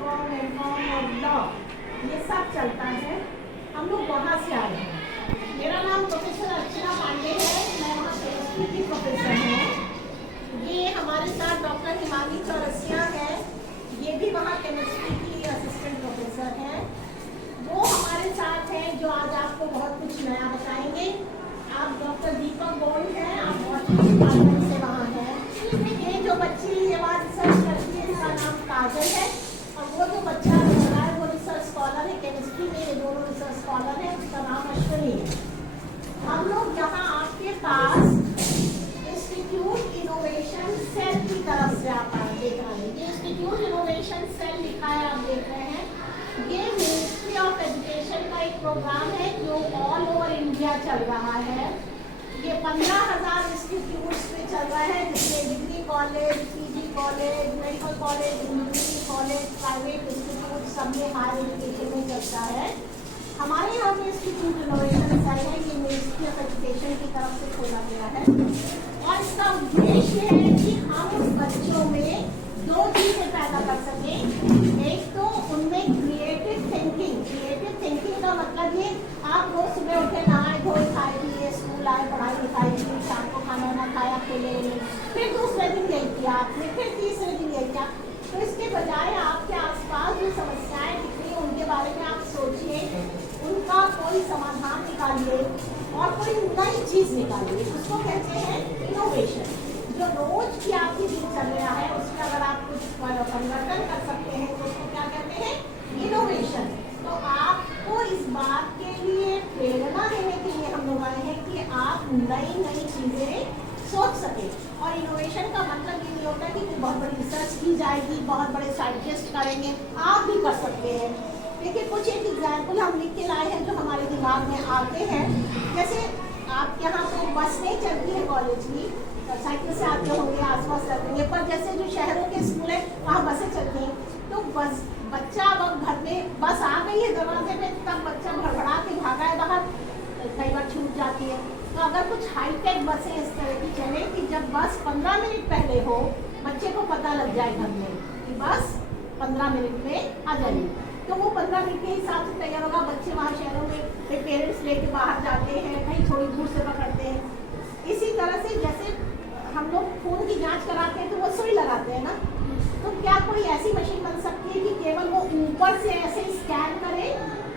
BCom, MCom और law ये सब चलता है। हम लोग वहाँ से आए हैं। मेरा नाम प्रोफेसर अर्चना पांडे है, मैं वहाँ केमिस्ट्री की प्रोफेसर हूँ। ये हमारे साथ डॉक्टर हिमानी चौरसिया है, ये भी वहाँ केमिस्ट्री की असिस्टेंट प्रोफेसर हैं। वो हमारे साथ हैं जो आज आपको बहुत कुछ नया बताएंगे। आप डॉक्टर दीपक गोल्ड हैं, आप बॉटनी डिपार्टमेंट से वहाँ हैं। ये जो बच्ची ये बात रिसर्च करती है इसका नाम काजल है, और वो जो बच्चा हो रहा है वो रिसर्च स्कॉलर है केमिस्ट्री में, ये दोनों रिसर्च स्कॉलर है, उसका नाम अश्विनी है। हम लोग यहाँ आपके पास इंस्टीट्यूट इनोवेशन सेल की तरफ से आप देख रहे हैं। ये इंस्टीट्यूट इनोवेशन सेल लिखा है, आप देख रहे हैं। ये मिनिस्ट्री ऑफ एजुकेशन का एक प्रोग्राम है जो ऑल ओवर इंडिया चल रहा है। ये 15,000 इंस्टीट्यूट्स में चल रहा है, जिसमें degree college, PG college, medical college, engineering college, private institute सब में हायर एजुकेशन में चलता है। हमारे यहाँ पे इंस्टीट्यूट इनोवेशन सेल है, ये मिनिस्ट्री ऑफ एजुकेशन की तरफ से खोला गया है, और इसका उद्देश्य है कि हम बच्चों में दो चीजें पैदा कर सकें। एक तो उनमें क्रिएटिव थिंकिंग का मतलब ये आप रोज सुबह उठे नहाए धोए खाए पिए स्कूल आए पढ़ाई लिखाई की, शाम को खाना वाना खाया खेले, फिर दूसरे दिन यही किया आपने, फिर तीसरे दिन यही किया। तो इसके बजाय आपके आसपास जो समस्याएं दिख रही हैं उनके बारे में आप सोचिए, उनका कोई समाधान निकालिए और कोई नई चीज निकालिए। उसको कहते हैं इनोवेशन। जो रोज की आपकी दिनचर्या है उसमें अगर आप कुछ परिवर्तन कर सकते हैं तो उसको क्या कहते हैं, इनोवेशन। तो आपको इस बात के लिए प्रेरणा देने के लिए हम लोग आए हैं कि आप नई नई चीजें सोच सके। और इनोवेशन का मतलब ये नहीं होता कि बहुत बड़ी रिसर्च की जाएगी, बहुत बड़े साइंटिस्ट करेंगे, आप भी कर सकते हैं। देखिए कुछ एक एग्जाम्पल हम लिख के लाए हैं जो हमारे दिमाग में आते हैं। जैसे आप यहाँ तो बस नहीं चलती है कॉलेज की, साइकिल से आते होंगे, आसपास चलते होंगे, पर जैसे जो शहरों के स्कूल है वहाँ बसें चलती हैं। तो बच्चा अब घर में बस आ गई है दरवाजे में, तब बच्चा भड़बड़ा के भागा है बाहर, कई बार छूट जाती है। तो अगर कुछ हाईटेक बसें इस तरह की चले कि जब बस 15 मिनट पहले हो, बच्चे को पता लग जाए घर में कि बस 15 मिनट में आ जाएगी, तो वो 15 मिनट के हिसाब से तैयार होगा। बच्चे वहाँ शहरों में पेरेंट्स लेके बाहर जाते हैं, कहीं थोड़ी दूर से पकड़ते हैं। इसी तरह से जैसे हम लोग खून की जांच कराते हैं तो वो सुई लगाते हैं ना, तो क्या कोई ऐसी मशीन बन सकती है कि केवल वो ऊपर से ऐसे स्कैन करे,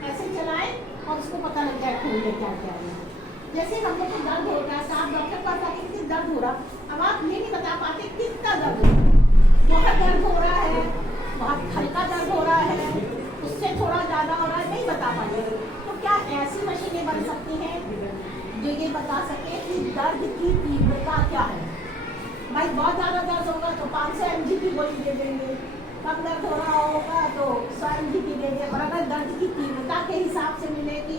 ऐसे चलाए और उसको पता लग जाए खून में क्या क्या है। जैसे हम लोग को दर्द हो रहा है, तो आप डॉक्टर के पास आके किस दर्द हो रहा, अब आप ये नहीं बता पाते कितना दर्द हो रहा है। बहुत दर्द हो रहा है, बहुत हल्का दर्द हो रहा है, उससे थोड़ा ज़्यादा हो रहा है, नहीं बता पाते। तो क्या ऐसी मशीनें बन सकती हैं जो ये बता सके कि दर्द की तीव्रता क्या है। भाई बहुत ज़्यादा दर्द होगा तो 500 mg की गोली दे देंगे, कम दर्द हो रहा होगा तो 100 mg की दे देंगे। और अगर दर्द की तीव्रता के हिसाब से मिले कि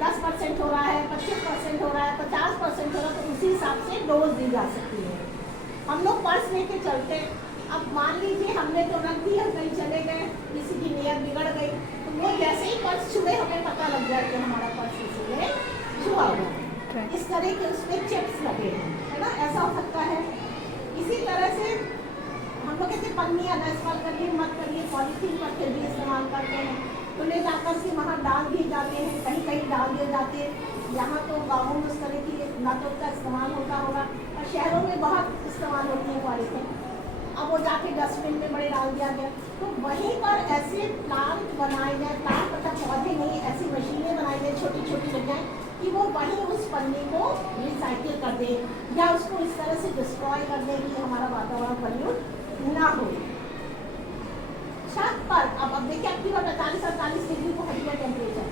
10% हो रहा है, 25% हो रहा है, 50% हो रहा है, तो उसी हिसाब से डोज दी जा सकती है। हम लोग पर्स लेके चलते, अब मान लीजिए हमने तो रख दी, हम कहीं चले गए, किसी की नीयत बिगड़ गई, तो वो जैसे ही पर्स छुए हमें पता लग जाए कि हमारा पर्स किसी ने छुआ हुआ है। इस तरह के उसमें चिप्स लगे हैं, है ना, ऐसा हो सकता है। इसी तरह से हम लोग कहते पन्नियाँ न इस्तेमाल करिए, मत करिए, पॉलीथीन पर फिर भी इस्तेमाल करते हैं, तो ले जाकर के वहाँ डाल दिए जाते हैं, कहीं कहीं डाल दिए जाते हैं। यहाँ तो गाँवों में उस तरह की ना तो उसका इस्तेमाल होता होगा, और शहरों में बहुत इस्तेमाल होती है पॉलीथीन। अब वो जाके डस्टबिन में बड़े डाल दिया गया। तो वहीं पर ऐसे प्लांट बनाए जाए, प्लांट तथा पौधे नहीं, ऐसी मशीनें बनाई जाए छोटी छोटी लग जाए कि वो वहीं उस पन्नी को रिसाइकिल कर दे या उसको इस तरह से डिस्ट्रॉय कर दे कि हमारा वातावरण पॉल्यूट ना हो। छत पर अब देखिए आपकी 45-48 डिग्री को हट गया टेम्परेचर,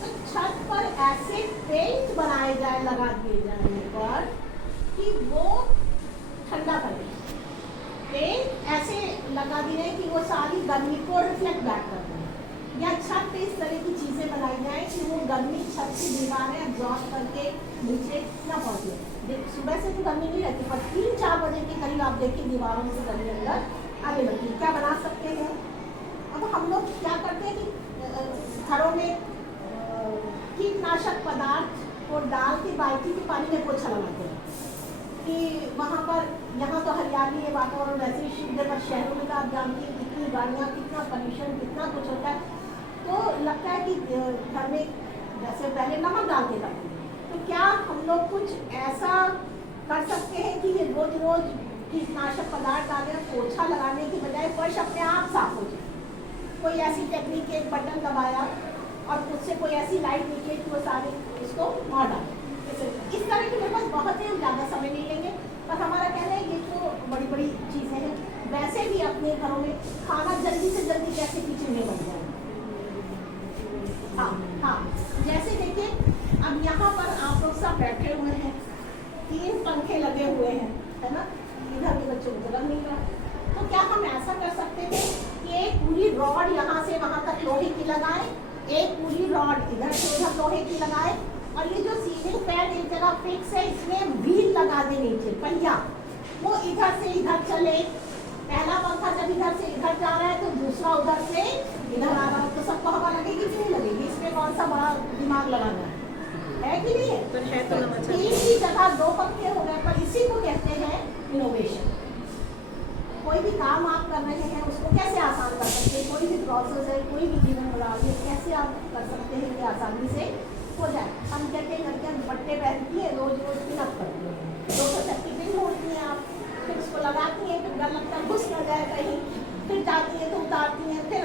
तो छत पर ऐसे पेंट बनाए जाए, लगा दिए जाए ऊपर कि वो ठंडा करे। पेंट ऐसे लगा दिए कि वो सारी गर्मी को रिफ्लेक्ट बैक कर दें, या छत पे इस तरह की चीज़ें बनाई जाए कि वो गर्मी छत की दीवारें एब्जॉर्ब करके नीचे न पहुँचे। सुबह से तो गर्मी नहीं रहती, पर 3-4 बजे के करीब आप देखिए दीवारों से गर्मी अंदर आने लगती। क्या बना सकते हैं, अब हम लोग क्या करते हैं कि घरों में कीटनाशक पदार्थ को डाल के बाल्टी के पानी में पोछा लगाते हैं कि वहाँ पर, यहाँ तो हरियाली है, वातावरण वैसे ही शुद्ध है, पर शहरों में तो आप जानती हैं कितनी गाड़ियाँ, कितना पोल्यूशन, कितना कुछ होता है। तो लगता है कि घर में जैसे पहले नमक डालते थे, तो क्या हम लोग कुछ ऐसा कर सकते हैं कि ये रोज रोज कीटनाशक पदार्थ डालें, पोछा लगाने की बजाय फर्श अपने आप साफ हो जाए। कोई ऐसी टेक्निक, एक बटन दबाया और उससे कोई ऐसी लाइट निकले कि वो सारे उसको मार डाले। इस तरह की मेरे पास बहुत है, ज़्यादा समय नहीं लेंगे, पर हमारा कहना है ये तो बड़ी बड़ी चीज़ें हैं। वैसे भी अपने घरों में खाना जल्दी से जल्दी कैसे किचन में बन जाए। हाँ हाँ, जैसे देखिए अब यहाँ पर आप लोग सब बैठे हुए हैं, 3 पंखे लगे हुए हैं, है ना, इधर भी बच्चों को लग नहीं रहा। तो क्या हम ऐसा कर सकते थे कि एक पूरी रॉड यहाँ से वहाँ तक लोहे की लगाए, एक पूरी रॉड इधर से उधर लोहे की लगाए, और ये जो सीलिंग फैन एक जगह फिक्स है, इसमें व्हील लगा दे नीचे, पहिया, वो इधर से इधर चले। पहला पंखा जब इधर से इधर जा रहा है तो दूसरा उधर से इधर आ रहा है, तो सबको हवा लगेगी कि नहीं लगेगी? इसमें कौन सा बड़ा दिमाग लगाना है कि नहीं है? तो है तो 3 की जगह 2 पंखे हो गए, पर इसी को कहते हैं इनोवेशन। कोई भी काम आप कर रहे हैं उसको कैसे आसान कर सकते हैं, कोई भी प्रोसेस है, कोई भी जीवन बढ़ाइए, कैसे आप कर सकते हैं कि आसानी से हो जाए। हम कहते हैं लड़कियाँ दुपट्टे पहनती है, रोज रोज पिनअप करती है, 230 दिन होती हैं आप, फिर उसको लगाती हैं, फिर डर लगता है घुस न जाए कहीं, फिर जाती है तो उतारती हैं। फिर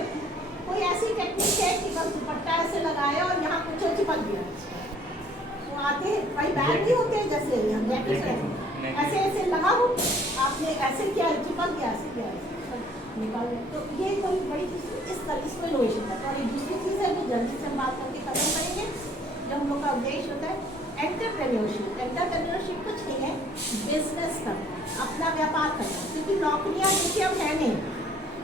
कोई ऐसी टेक्निक है कि बस दुपट्टा ऐसे लगाया और यहाँ कुछ चिपक गया, वो आते हैं भाई बैग नहीं होते हैं जैसे जैकेट ऐसे ऐसे लगा हो, आपने ऐसे किया चिपक गया, ऐसे किया निकाल गया। तो ये कोई बड़ी चीज़ इस तरह इसको इनोवेशन है। और एक दूसरी चीज़ है जो जल्दी से हम बात करके खत्म करेंगे, जो हम लोग का उद्देश्य होता है एंटरप्रेन्योरशिप। एंटरप्रेन्योरशिप कुछ नहीं है, बिजनेस करना, अपना व्यापार करना, क्योंकि नौकरियाँ देखिए अब है नहीं,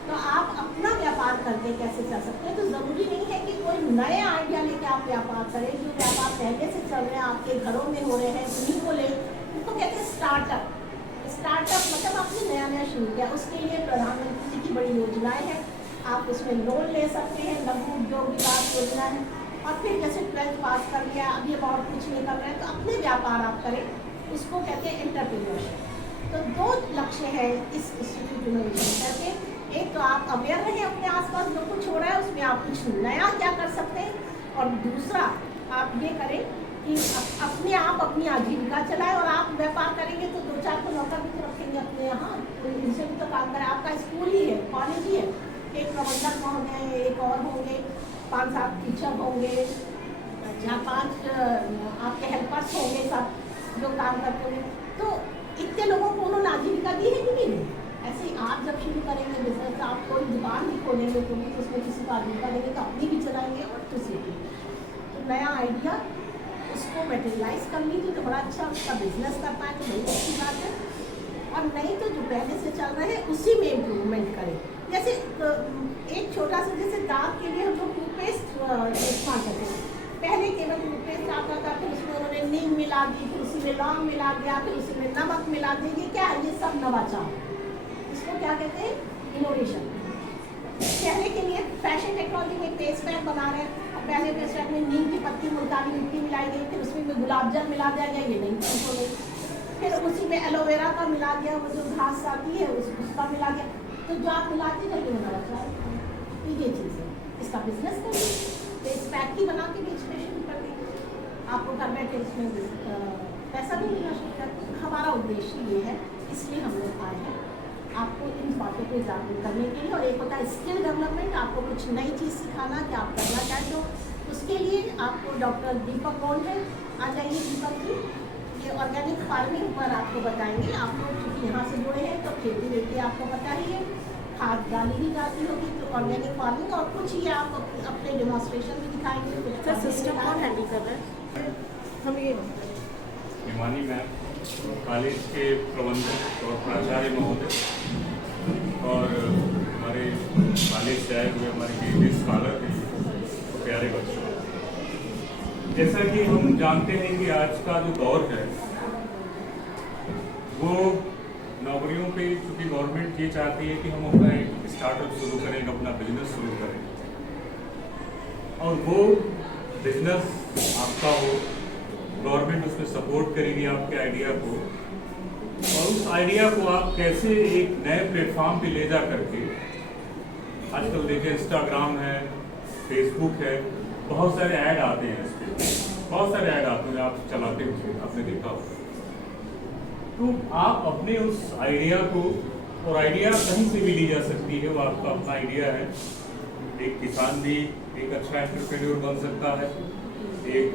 तो आप अपना व्यापार करके कैसे चल सकते हैं। तो ज़रूरी नहीं है कि कोई नए आइडिया लेके आप व्यापार करें, जो व्यापार पहले से चल रहे हैं, आपके घरों में हो रहे हैं, उन्हीं को ले, उसको कहते हैं स्टार्टअप। स्टार्टअप मतलब आपने नया नया शुरू किया, उसके लिए प्रधानमंत्री जी की बड़ी योजनाएं हैं, आप उसमें लोन ले सकते हैं, लघु उद्योग विकास योजना है। और फिर जैसे 12th पास कर लिया, अब ये बहुत कुछ नहीं कर रहे हैं, तो अपने व्यापार आप करें, उसको कहते हैं एंटरप्रेन्योरशिप। तो 2 लक्ष्य है इस इंस्टीट्यूट इनोवेशन करके। एक तो आप अवेयर रहें अपने आसपास जो कुछ हो रहा है उसमें आप कुछ नया क्या कर सकते हैं, और दूसरा आप ये करें कि अपने आप अपनी आजीविका चलाएं। और आप व्यापार करेंगे तो 2-4 को नौकर भी तो रखेंगे अपने यहाँ, उनसे भी तो काम करें। आपका स्कूल ही है, कॉलेज ही है, एक प्रबंधक होंगे, एक और होंगे, 5-7 टीचर होंगे, 4-5 आपके हेल्पर्स होंगे, सब जो काम करते होंगे। तो इतने लोगों को उन्होंने आजीविका दी है कि नहीं? ऐसे ही आप जब शुरू करेंगे बिजनेस, तो आप कोई दुकान भी खोलेंगे तो भी उसमें किसी को आजीविका देंगे, तो अपनी भी चलाएंगे और किसी की। तो नया आइडिया उसको मटेरियलाइज कर लीजिए तो बड़ा अच्छा उसका बिजनेस कर पाए तो बड़ी अच्छी बात है। और नहीं तो जो पहले से चल रहे हैं उसी में इम्प्रूवमेंट करें। जैसे एक छोटा सा, जैसे दांत के लिए हम लोग टूथपेस्ट इस्तेमाल करते हैं, पहले केवल टूथपेस्ट आता था, फिर उसमें उन्होंने नीम मिला दी, फिर उसी में लौंग मिला दिया, फिर उसी में नमक मिला दीजिए। क्या है ये सब नवाचार, इसको क्या कहते हैं? इनोवेशन। पहले के लिए फैशन टेक्नोलॉजी में फेस पैक बना रहे हैं, पहले फेस पैक में नीम की पत्ती, मुल्तानी मिट्टी मिलाई गई, फिर उसमें गुलाब जल मिला दिया गया, ये नहीं उनको नहीं, फिर उसी में एलोवेरा का मिला दिया, वो जो घास आती है उसका मिला दिया। तो जो आप मिलाते जाइए नवाचार, तो ये चीज़ है, इसका बिजनेस करिए, फेस पैक ही बना के बेचने शुरू कर देंगे, आपको घर बैठे इसमें पैसा भी मिलना शुरू कर। हमारा उद्देश्य ये है, इसलिए हम लोग आए हैं आपको इन बातों को जागरूक करने के लिए। और एक होता है स्किल डेवलपमेंट, आपको कुछ नई चीज़ सिखाना कि आप करना चाहते हो, उसके लिए आपको डॉक्टर दीपक कौन है, आ जाइए दीपक जी, ये ऑर्गेनिक फार्मिंग पर आपको बताएंगे। आप लोग चूँकि यहाँ से जुड़े हैं तो खेती वेती आपको पता ही है, खाद डाली भी जाती होगी, तो ऑर्गेनिक फार्मिंग और कुछ ये आप अपने डेमोन्स्ट्रेशन भी दिखाएंगे। सर सिस्टम कौन हैंडल कर रहा है? हम ये हिमानी मैम, कॉलेज के प्रबंधक और प्राचार्य महोदय, और हमारे कॉलेज से आए हुए हमारे केंद्रीय स्कॉलर हैं, तो प्यारे बच्चों, जैसा कि हम जानते हैं कि आज का जो दौर है वो नौकरियों पे, चूँकि गवर्नमेंट ये चाहती है कि हम अपना एक स्टार्टअप शुरू करें, अपना बिजनेस शुरू करें, और वो बिजनेस आपका हो, गवर्नमेंट उसमें सपोर्ट करेगी आपके आइडिया को, और उस आइडिया को आप कैसे एक नए प्लेटफॉर्म पे ले जा करके आजकल देखिए इंस्टाग्राम है, फेसबुक है, बहुत सारे ऐड आते हैं इस पे, बहुत सारे ऐड आते हैं, आप चलाते होंगे, आपने देखा होगा। तो आप अपने उस आइडिया को, और आइडिया कहीं से भी ली जा सकती है, वो आपका अपना आइडिया है। एक किसान भी एक अच्छा एंटरप्रेन्योर बन सकता है, एक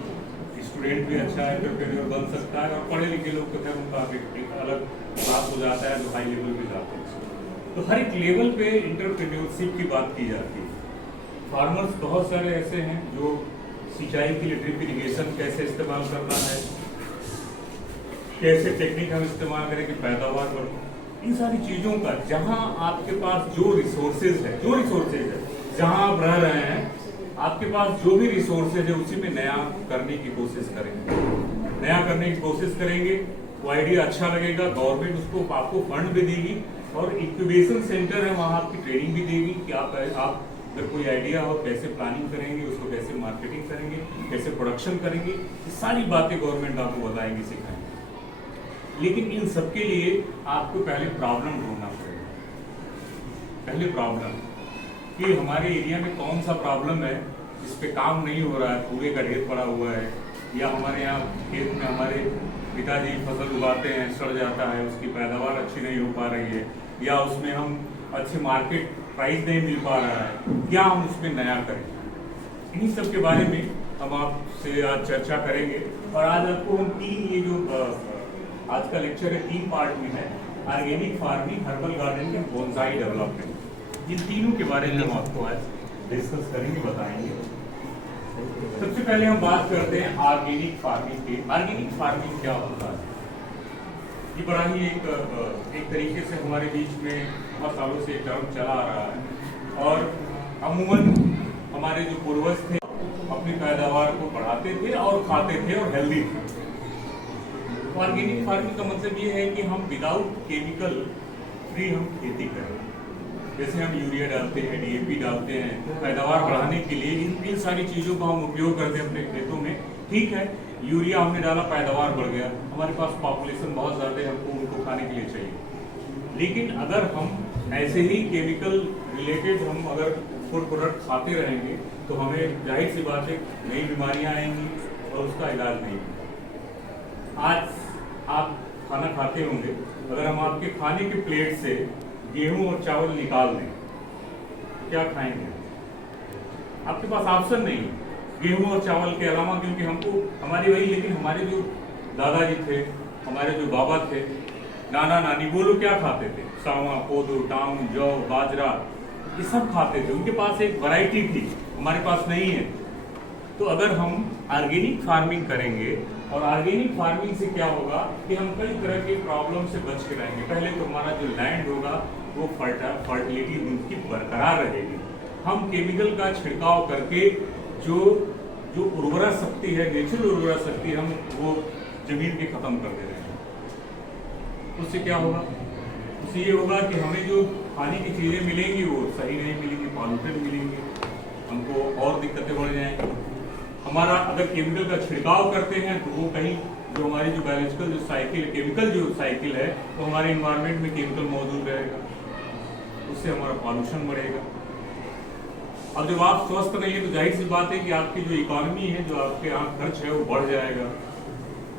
स्टूडेंट भी अच्छा एंटरप्रेन्योर बन सकता है, और पढ़े लिखे लोग तो खैर उनका एक अलग बात हो जाता है, जो हाई लेवल पे जाते हैं। तो हर एक लेवल पे एंटरप्रेन्योरशिप की बात की जाती है। फार्मर्स बहुत सारे ऐसे हैं जो सिंचाई के लिए ड्रिप इरिगेशन कैसे इस्तेमाल करना है, कैसे टेक्निक हम इस्तेमाल करें कि पैदावार बढ़े, इन सारी चीजों का जहां आपके पास जो रिसोर्सेज है, जहां आप रह रहे हैं, आपके पास जो भी रिसोर्सेज है उसी में नया करने की कोशिश करेंगे, वो आइडिया अच्छा लगेगा, गवर्नमेंट उसको आपको फंड भी देगी, और इंक्यूबेशन सेंटर है, वहां आपकी ट्रेनिंग भी देगी कि आप अगर कोई आइडिया हो कैसे प्लानिंग करेंगे, उसको कैसे मार्केटिंग करेंगे, कैसे प्रोडक्शन करेंगे, ये सारी बातें गवर्नमेंट आपको बताएंगे, सिखाएंगे। लेकिन इन सबके लिए आपको पहले प्रॉब्लम ढूंढना पड़ेगा। पहले प्रॉब्लम कि हमारे एरिया में कौन सा प्रॉब्लम है, इस पे काम नहीं हो रहा है, कूड़े का ढेर पड़ा हुआ है, या हमारे यहाँ खेत में हमारे पिताजी फसल उगाते हैं, सड़ जाता है, उसकी पैदावार अच्छी नहीं हो पा रही है, या उसमें हम अच्छे मार्केट प्राइस नहीं मिल पा रहा है, क्या हम उसमें नया करें। इन्हीं सब के बारे में हम आपसे आज चर्चा करेंगे। और आज आपको हम ये जो आज का लेक्चर है 3 पार्ट में है, organic farming, herbal gardening and bonsai development. इन तीनों के बारे में हम आपको आज डिस्कस करेंगे, बताएंगे। सबसे पहले हम बात करते हैं ऑर्गेनिक फार्मिंग की। ऑर्गेनिक फार्मिंग क्या होता है? ये बड़ा ही एक तरीके से हमारे बीच में बहुत सालों से टर्म चला आ रहा है, और अमूमन हमारे जो पूर्वज थे अपनी पैदावार को बढ़ाते थे और खाते थे और हेल्दी थे। ऑर्गेनिक फार्मिंग का मतलब ये है कि हम विदाउट केमिकल फ्री हम खेती करें। जैसे हम यूरिया डालते हैं, डीएपी डालते हैं पैदावार बढ़ाने के लिए, इन सारी चीज़ों का हम उपयोग करते हैं अपने खेतों में। ठीक है, यूरिया हमने डाला, पैदावार बढ़ गया, हमारे पास पॉपुलेशन बहुत ज़्यादा है, हमको उनको खाने के लिए चाहिए। लेकिन अगर हम ऐसे ही केमिकल रिलेटेड हम अगर फूड प्रोडक्ट खाते रहेंगे तो हमें जाहिर सी बात है नई बीमारियां आएंगी और उसका इलाज नहीं होगा। आज आप खाना खाते होंगे, अगर हम आपके खाने के प्लेट से गेहूं और चावल निकाल दें, क्या खाएंगे? आपके पास ऑप्शन नहीं है गेहूं और चावल के अलावा, क्योंकि हमको हमारी वही, लेकिन हमारे जो दादाजी थे, हमारे जो बाबा थे, नाना नानी, वो लोग क्या खाते थे? सावा, कोदो, टाउन, जौ, बाजरा, ये सब खाते थे। उनके पास एक वैरायटी थी, हमारे पास नहीं है। तो अगर हम ऑर्गेनिक फार्मिंग करेंगे, और ऑर्गेनिक फार्मिंग से क्या होगा कि हम कई तरह के प्रॉब्लम से बच के रहेंगे। पहले तो हमारा जो लैंड होगा वो फर्टिलिटी उसकी बरकरार रहेगी। हम केमिकल का छिड़काव करके जो उर्वरा शक्ति है, नेचुरल उर्वरा शक्ति, हम वो जमीन की खत्म कर दे रहे हैं। उससे क्या होगा? उससे ये होगा कि हमें जो खाने की चीज़ें मिलेंगी वो सही नहीं मिलेंगी, पॉल्यूटेड मिलेंगी, हमको और दिक्कतें बढ़ जाएंगी। हमारा अगर केमिकल का छिड़काव करते हैं तो वो कहीं जो हमारी जो बायोलॉजिकल जो साइकिल, केमिकल जो साइकिल है, तो हमारे इन्वायरमेंट में केमिकल मौजूद रहेगा, उससे हमारा पॉल्यूशन बढ़ेगा। अब जब आप स्वस्थ नहीं है तो जाहिर सी बात है कि आपकी जो इकोनॉमी है, जो आपके यहाँ खर्च है, वो बढ़ जाएगा।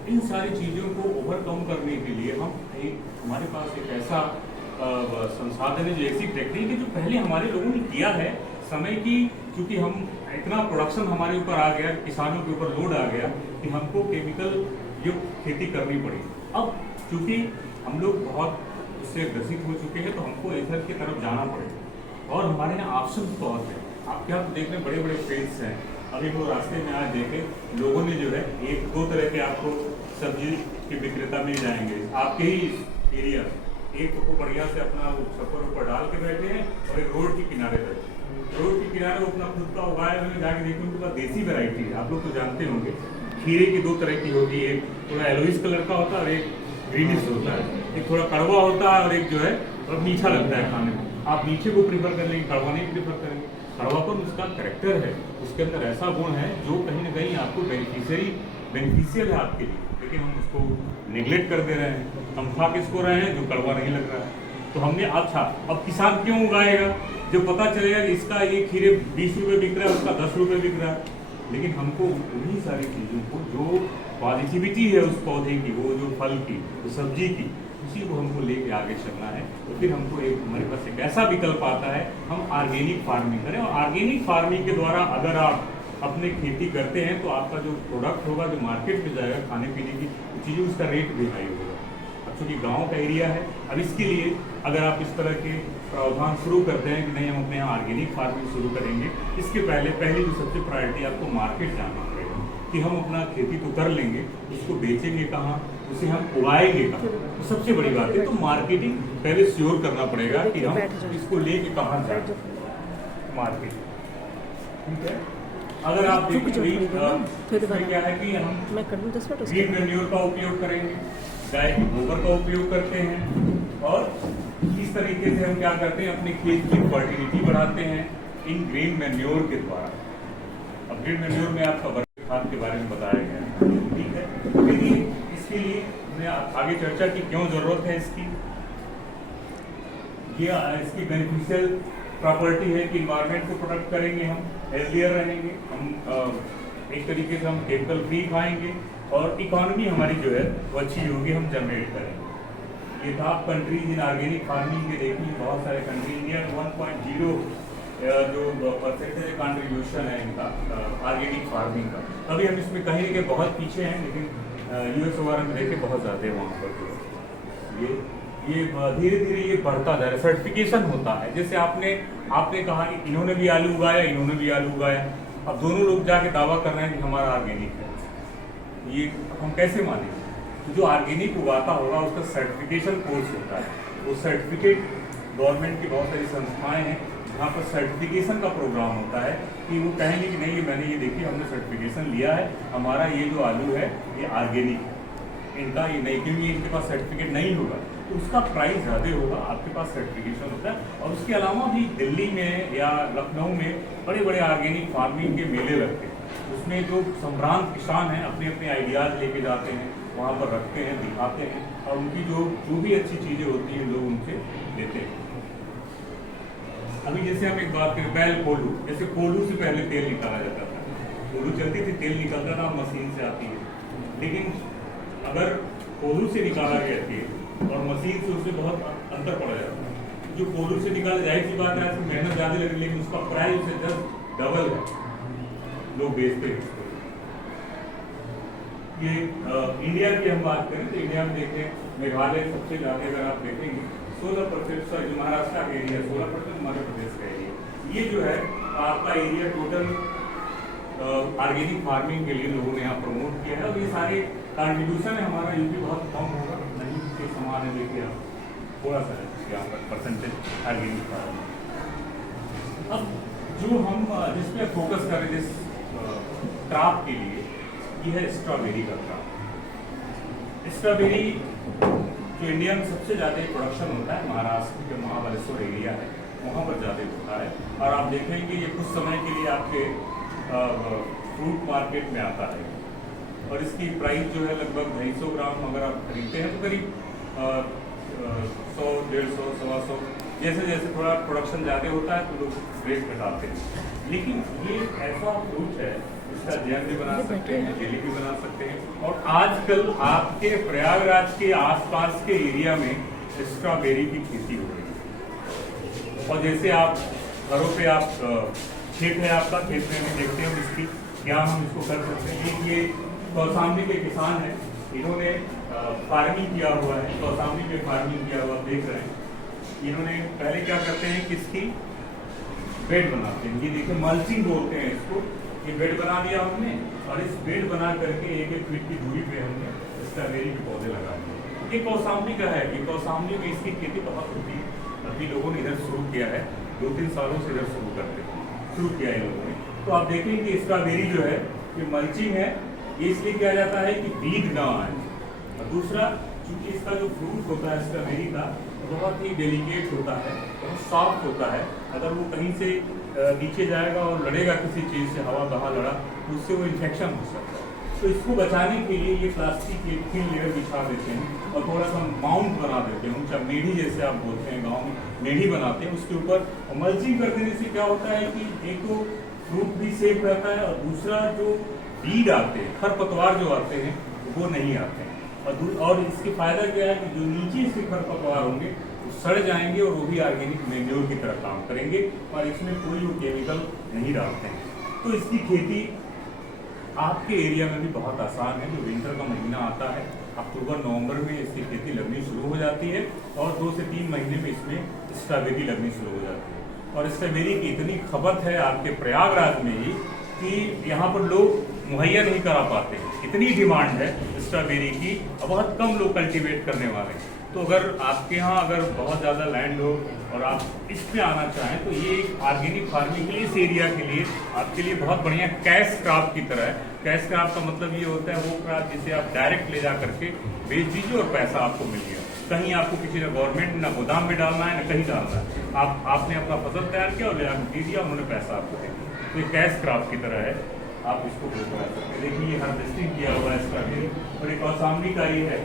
इन सारी चीज़ों को ओवरकम करने के लिए हमारे पास एक ऐसा संसाधन है, जो ऐसी टेक्निक है जो पहले हमारे लोगों ने किया है समय की, क्योंकि हम इतना प्रोडक्शन हमारे ऊपर आ गया, किसानों के ऊपर लोड आ गया कि हमको केमिकल युक्त खेती करनी पड़ी। अब चूंकि हम लोग बहुत उससे ग्रसित हो चुके हैं तो हमको इधर की तरफ जाना पड़ेगा, और हमारे यहाँ ऑप्शन बहुत है। आप क्या देख रहे हैं, बड़े बड़े फील्ड्स हैं। अभी वो रास्ते में आज देखे लोगों ने जो है 1-2 तरह के आपको सब्जी के विक्रेता मिल जाएंगे आपके ही एरिया। एक तो बढ़िया से अपना छप्पर ऊपर डाल के बैठे हैं, और एक रोड के किनारे बैठे। रोड के किनारे वो अपना खुद का उगाए हुए जाके देखिए, उनके पास देसी वैरायटी है। आप लोग तो जानते होंगे, खीरे की 2 तरह की होती है, एक थोड़ा येलोइश कलर का होता है और एक ग्रीनिश होता है। एक थोड़ा कड़वा होता है और एक जो है और मीठा लगता है खाने में। आप मीठे को प्रीफर कर लेंगे, कड़वा नहीं प्रीफर करेंगे। कड़वापन उसका कैरेक्टर है, उसके अंदर ऐसा गुण है जो कहीं ना कहीं आपको बेनिफिशियल है आपके लिए, लेकिन हम उसको निगलेक्ट कर दे रहे हैं। हम खा किसको रहे हैं? जो कड़वा नहीं लग रहा है। तो हमने अच्छा, अब किसान क्यों उगाएगा? जब पता चलेगा कि इसका ये खीरे 20 रुपए बिक रहा है, उसका 10 रुपए बिक रहा है, लेकिन हमको उन्हीं सारी चीज़ों को जो पॉजिटिविटी है उस पौधे की, वो जो फल की, जो सब्जी की, उसी को हमको लेके आगे चलना है। तो फिर हमको एक हमारे पास एक ऐसा विकल्प आता है, हम ऑर्गेनिक फार्मिंग करें। और ऑर्गेनिक फार्मिंग के द्वारा अगर आप अपने खेती करते हैं तो आपका जो प्रोडक्ट होगा, जो मार्केट में जाएगा खाने पीने की चीज़ें, उसका रेट भी हाई होगा। अब चूँकि गाँव का एरिया है, अब इसके लिए अगर आप इस तरह के प्रावधान शुरू करते हैं कि नहीं हम अपने यहाँ ऑर्गेनिक फार्मिंग शुरू करेंगे, इसके पहली जो सबसे प्रायोरिटी आपको मार्केट जाना पड़ेगा कि हम अपना खेती तो कर लेंगे, उसको बेचेंगे कहाँ, उसे हम उगाएंगे कहाँ, तो सबसे बड़ी बात है। तो मार्केटिंग पहले श्योर करना पड़ेगा कि हम इसको लेके कहाँ जाए, मार्केट। ठीक है, अगर आप देखें क्या है कि हम ग्रीन मैन्योर का उपयोग करेंगे, गाय के गोबर का उपयोग करते हैं, और इस तरीके से हम क्या करते हैं, अपने खेत की फर्टिलिटी बढ़ाते हैं इन ग्रीन मैन्योर के द्वारा। अब ग्रीन मैन्योर में आपका वर्मी खाद के बारे में बताया गया है, ठीक है। लेकिन इसके लिए हमने आगे चर्चा की क्यों जरूरत है इसकी। ये इसकी बेनिफिशियल प्रॉपर्टी है कि इन्वायरमेंट को प्रोटेक्ट करेंगे, हम हेल्थियर रहेंगे, हम एक तरीके से हम केमिकल फ्री खाएंगे, और इकोनॉमी हमारी जो है वो अच्छी होगी, हम जनरेट करेंगे। ये top countries in organic farming के देखिए, बहुत सारे कंट्री, इंडिया 1.0 जो परसेंटेज कंट्रीब्यूशन है इनका ऑर्गेनिक फार्मिंग का। अभी हम इसमें कहीं कि बहुत पीछे हैं, लेकिन यूएस वगैरह में देखे बहुत ज़्यादा है वहाँ पर। ये धीरे धीरे ये बढ़ता जा रहा है, सर्टिफिकेशन होता है। जैसे आपने कहा कि इन्होंने भी आलू उगाया, इन्होंने भी आलू उगाया, अब दोनों लोग जाके दावा कर रहे हैं कि हमारा ऑर्गेनिक है। ये हम कैसे मानेंगे? जो ऑर्गेनिक उगाता होगा उसका सर्टिफिकेशन कोर्स होता है, वो सर्टिफिकेट गवर्नमेंट की बहुत सारी संस्थाएं हैं जहाँ पर सर्टिफिकेशन का प्रोग्राम होता है कि वो कहेंगे कि नहीं मैंने ये देखिए हमने सर्टिफिकेशन लिया है, हमारा ये जो आलू है ये ऑर्गेनिक है, इनका ये नहीं, क्योंकि इनके पास सर्टिफिकेट नहीं होगा तो उसका प्राइस ज़्यादा होगा, आपके पास सर्टिफिकेशन होता है। और उसके अलावा भी दिल्ली में या लखनऊ में बड़े बड़े ऑर्गेनिक फार्मिंग के मेले लगते हैं, उसमें जो सम्भ्रांत किसान हैं अपने अपने आइडियाज़ लेके जाते हैं, वहाँ पर रखते हैं, दिखाते हैं, और उनकी जो भी अच्छी चीज़ें होती हैं लोग उनसे लेते हैं। अभी जैसे हम एक बात करें, बैल कोल्हू, जैसे कोल्हू से पहले तेल निकाला जाता था, कोल्हू चलती थी, तेल निकलता था, मशीन से आती है। लेकिन अगर कोल्हू से निकाला गया तेल और मशीन से उसमें बहुत अंतर पड़ जाता है। जो कोल्हू से निकाला, जाहिर सी बात है उसमें मेहनत ज़्यादा लगेगी, लेकिन उसका प्राइस उससे 10 डबल है, लोग बेचते हैं। ये इंडिया की हम बात करें तो इंडिया में देखें, मेघालय सबसे ज़्यादा, अगर आप देखेंगे 16%, जो महाराष्ट्र का एरिया 16%, मध्य प्रदेश का एरिया, ये जो है आपका एरिया टोटल ऑर्गेनिक फार्मिंग के लिए लोगों ने यहाँ प्रमोट किया है। और ये सारे कंट्रीब्यूशन है हमारा, यूपी बहुत कम होगा, नहीं के समान है, देखिए आप थोड़ा सा है यहाँ पर परसेंटेज ऑर्गेनिक फार्मिंग। अब जो हम जिस पे फोकस करें, जिस क्रॉप के लिए, ये है स्ट्रॉबेरी का क्रॉप। स्ट्रॉबेरी जो इंडिया में सबसे ज़्यादा प्रोडक्शन होता है, महाराष्ट्र के महाबलेश्वर एरिया है वहाँ पर ज़्यादा होता है। और आप देखेंगे ये कुछ समय के लिए आपके फ्रूट मार्केट में आता है, और इसकी प्राइस जो है लगभग 250 ग्राम अगर आप खरीदते हैं तो करीब 100, 150, 125, जैसे जैसे थोड़ा प्रोडक्शन ज़्यादा होता है तो लोग रेट घटाते हैं। लेकिन ये ऐसा फ्रूट है, इसका जैम भी बना सकते हैं, जेली भी बना सकते हैं। और आजकल आपके प्रयागराज के आसपास के एरिया में स्ट्रॉबेरी की खेती हो रही है। और जैसे आप घरों पे आप खेत है आपका, खेत में भी देखते हैं इसकी क्या हम इसको कर सकते हैं। ये कौसाम्बी के किसान हैं, इन्होंने फार्मिंग किया हुआ है, कौसाम्बी में फार्मिंग किया हुआ देख रहे हैं। इन्होंने पहले क्या करते हैं कि इसकी बेड बनाते हैं, ये देखिए मल्चिंग बोलते हैं इसको। ये बेड बना दिया हमने, और इस बेड बना करके 1-1 फीट की दूरी पे हमने स्ट्रॉबेरी के पौधे लगा दिए। ये कौसाम्बी का है, ये कौसाम्बी में इसकी खेती बहुत होती है। अभी लोगों ने इधर शुरू किया है, 2-3 सालों से इधर शुरू किया है लोगों ने। तो आप देखेंगे कि स्ट्रॉबेरी जो है ये मल्चिंग है, ये इसलिए किया जाता है कि वीड ना आए। और दूसरा, क्योंकि इसका जो फ्रूट होता है स्ट्रॉबेरी का बहुत ही डेलिकेट होता है, बहुत सॉफ्ट होता है। अगर वो कहीं से नीचे जाएगा और लड़ेगा किसी चीज़ से, हवा बहा लड़ा, तो उससे वो इन्फेक्शन हो सकता है। तो इसको बचाने के लिए ये प्लास्टिक की एक थिन लेयर बिछा देते हैं और थोड़ा सा माउंट बना देते हैं, ऊंचा मेढ़ी जैसे आप बोलते हैं गांव में मेढ़ी बनाते हैं, उसके ऊपर मल्चिंग कर देने से क्या होता है कि एक तो फ्रूट भी सेफ रहता है और दूसरा जो वीड आते हैं, खरपतवार जो आते हैं वो नहीं आते हैं। और इसके फायदा क्या है कि जो नीचे से खरपतवार होंगे वो सड़ जाएंगे और वो भी ऑर्गेनिक मैन्योर की तरह काम करेंगे और इसमें कोई वो केमिकल नहीं डालते हैं। तो इसकी खेती आपके एरिया में भी बहुत आसान है। जो विंटर का महीना आता है, अक्टूबर नवंबर में इसकी खेती लगनी शुरू हो जाती है और 2 से 3 महीने में इसमें स्ट्रॉबेरी लगनी शुरू हो जाती है। और स्ट्रॉबेरी की इतनी खपत है आपके प्रयागराज में ही कि यहाँ पर लोग मुहैया नहीं करा पाते, इतनी डिमांड है स्ट्रॉबेरी की और बहुत कम लोग कल्टीवेट करने वाले हैं। तो अगर आपके यहाँ अगर बहुत ज़्यादा लैंड हो और आप इस पे आना चाहें तो ये एक ऑर्गेनिक फार्मिंग के लिए इस एरिया के लिए आपके लिए बहुत बढ़िया कैश क्रॉप की तरह है। कैश क्रॉप का मतलब ये होता है वो क्रॉप जिसे आप डायरेक्ट ले जा करके बेच दीजिए और पैसा आपको मिल गया। कहीं आपको किसी ने गवर्नमेंट ना गोदाम में डालना है ना कहीं डालना है, आपने अपना फसल तैयार किया और ले जाकर दे दिया, उन्होंने पैसा आपको दे दिया। तो ये कैश क्रॉप की तरह है, आप इसको ग्रो करा सकते हैं। देखिए ये हार्वेस्टिंग किया हुआ है इसका भी और एक कौसाम्बी का ये है,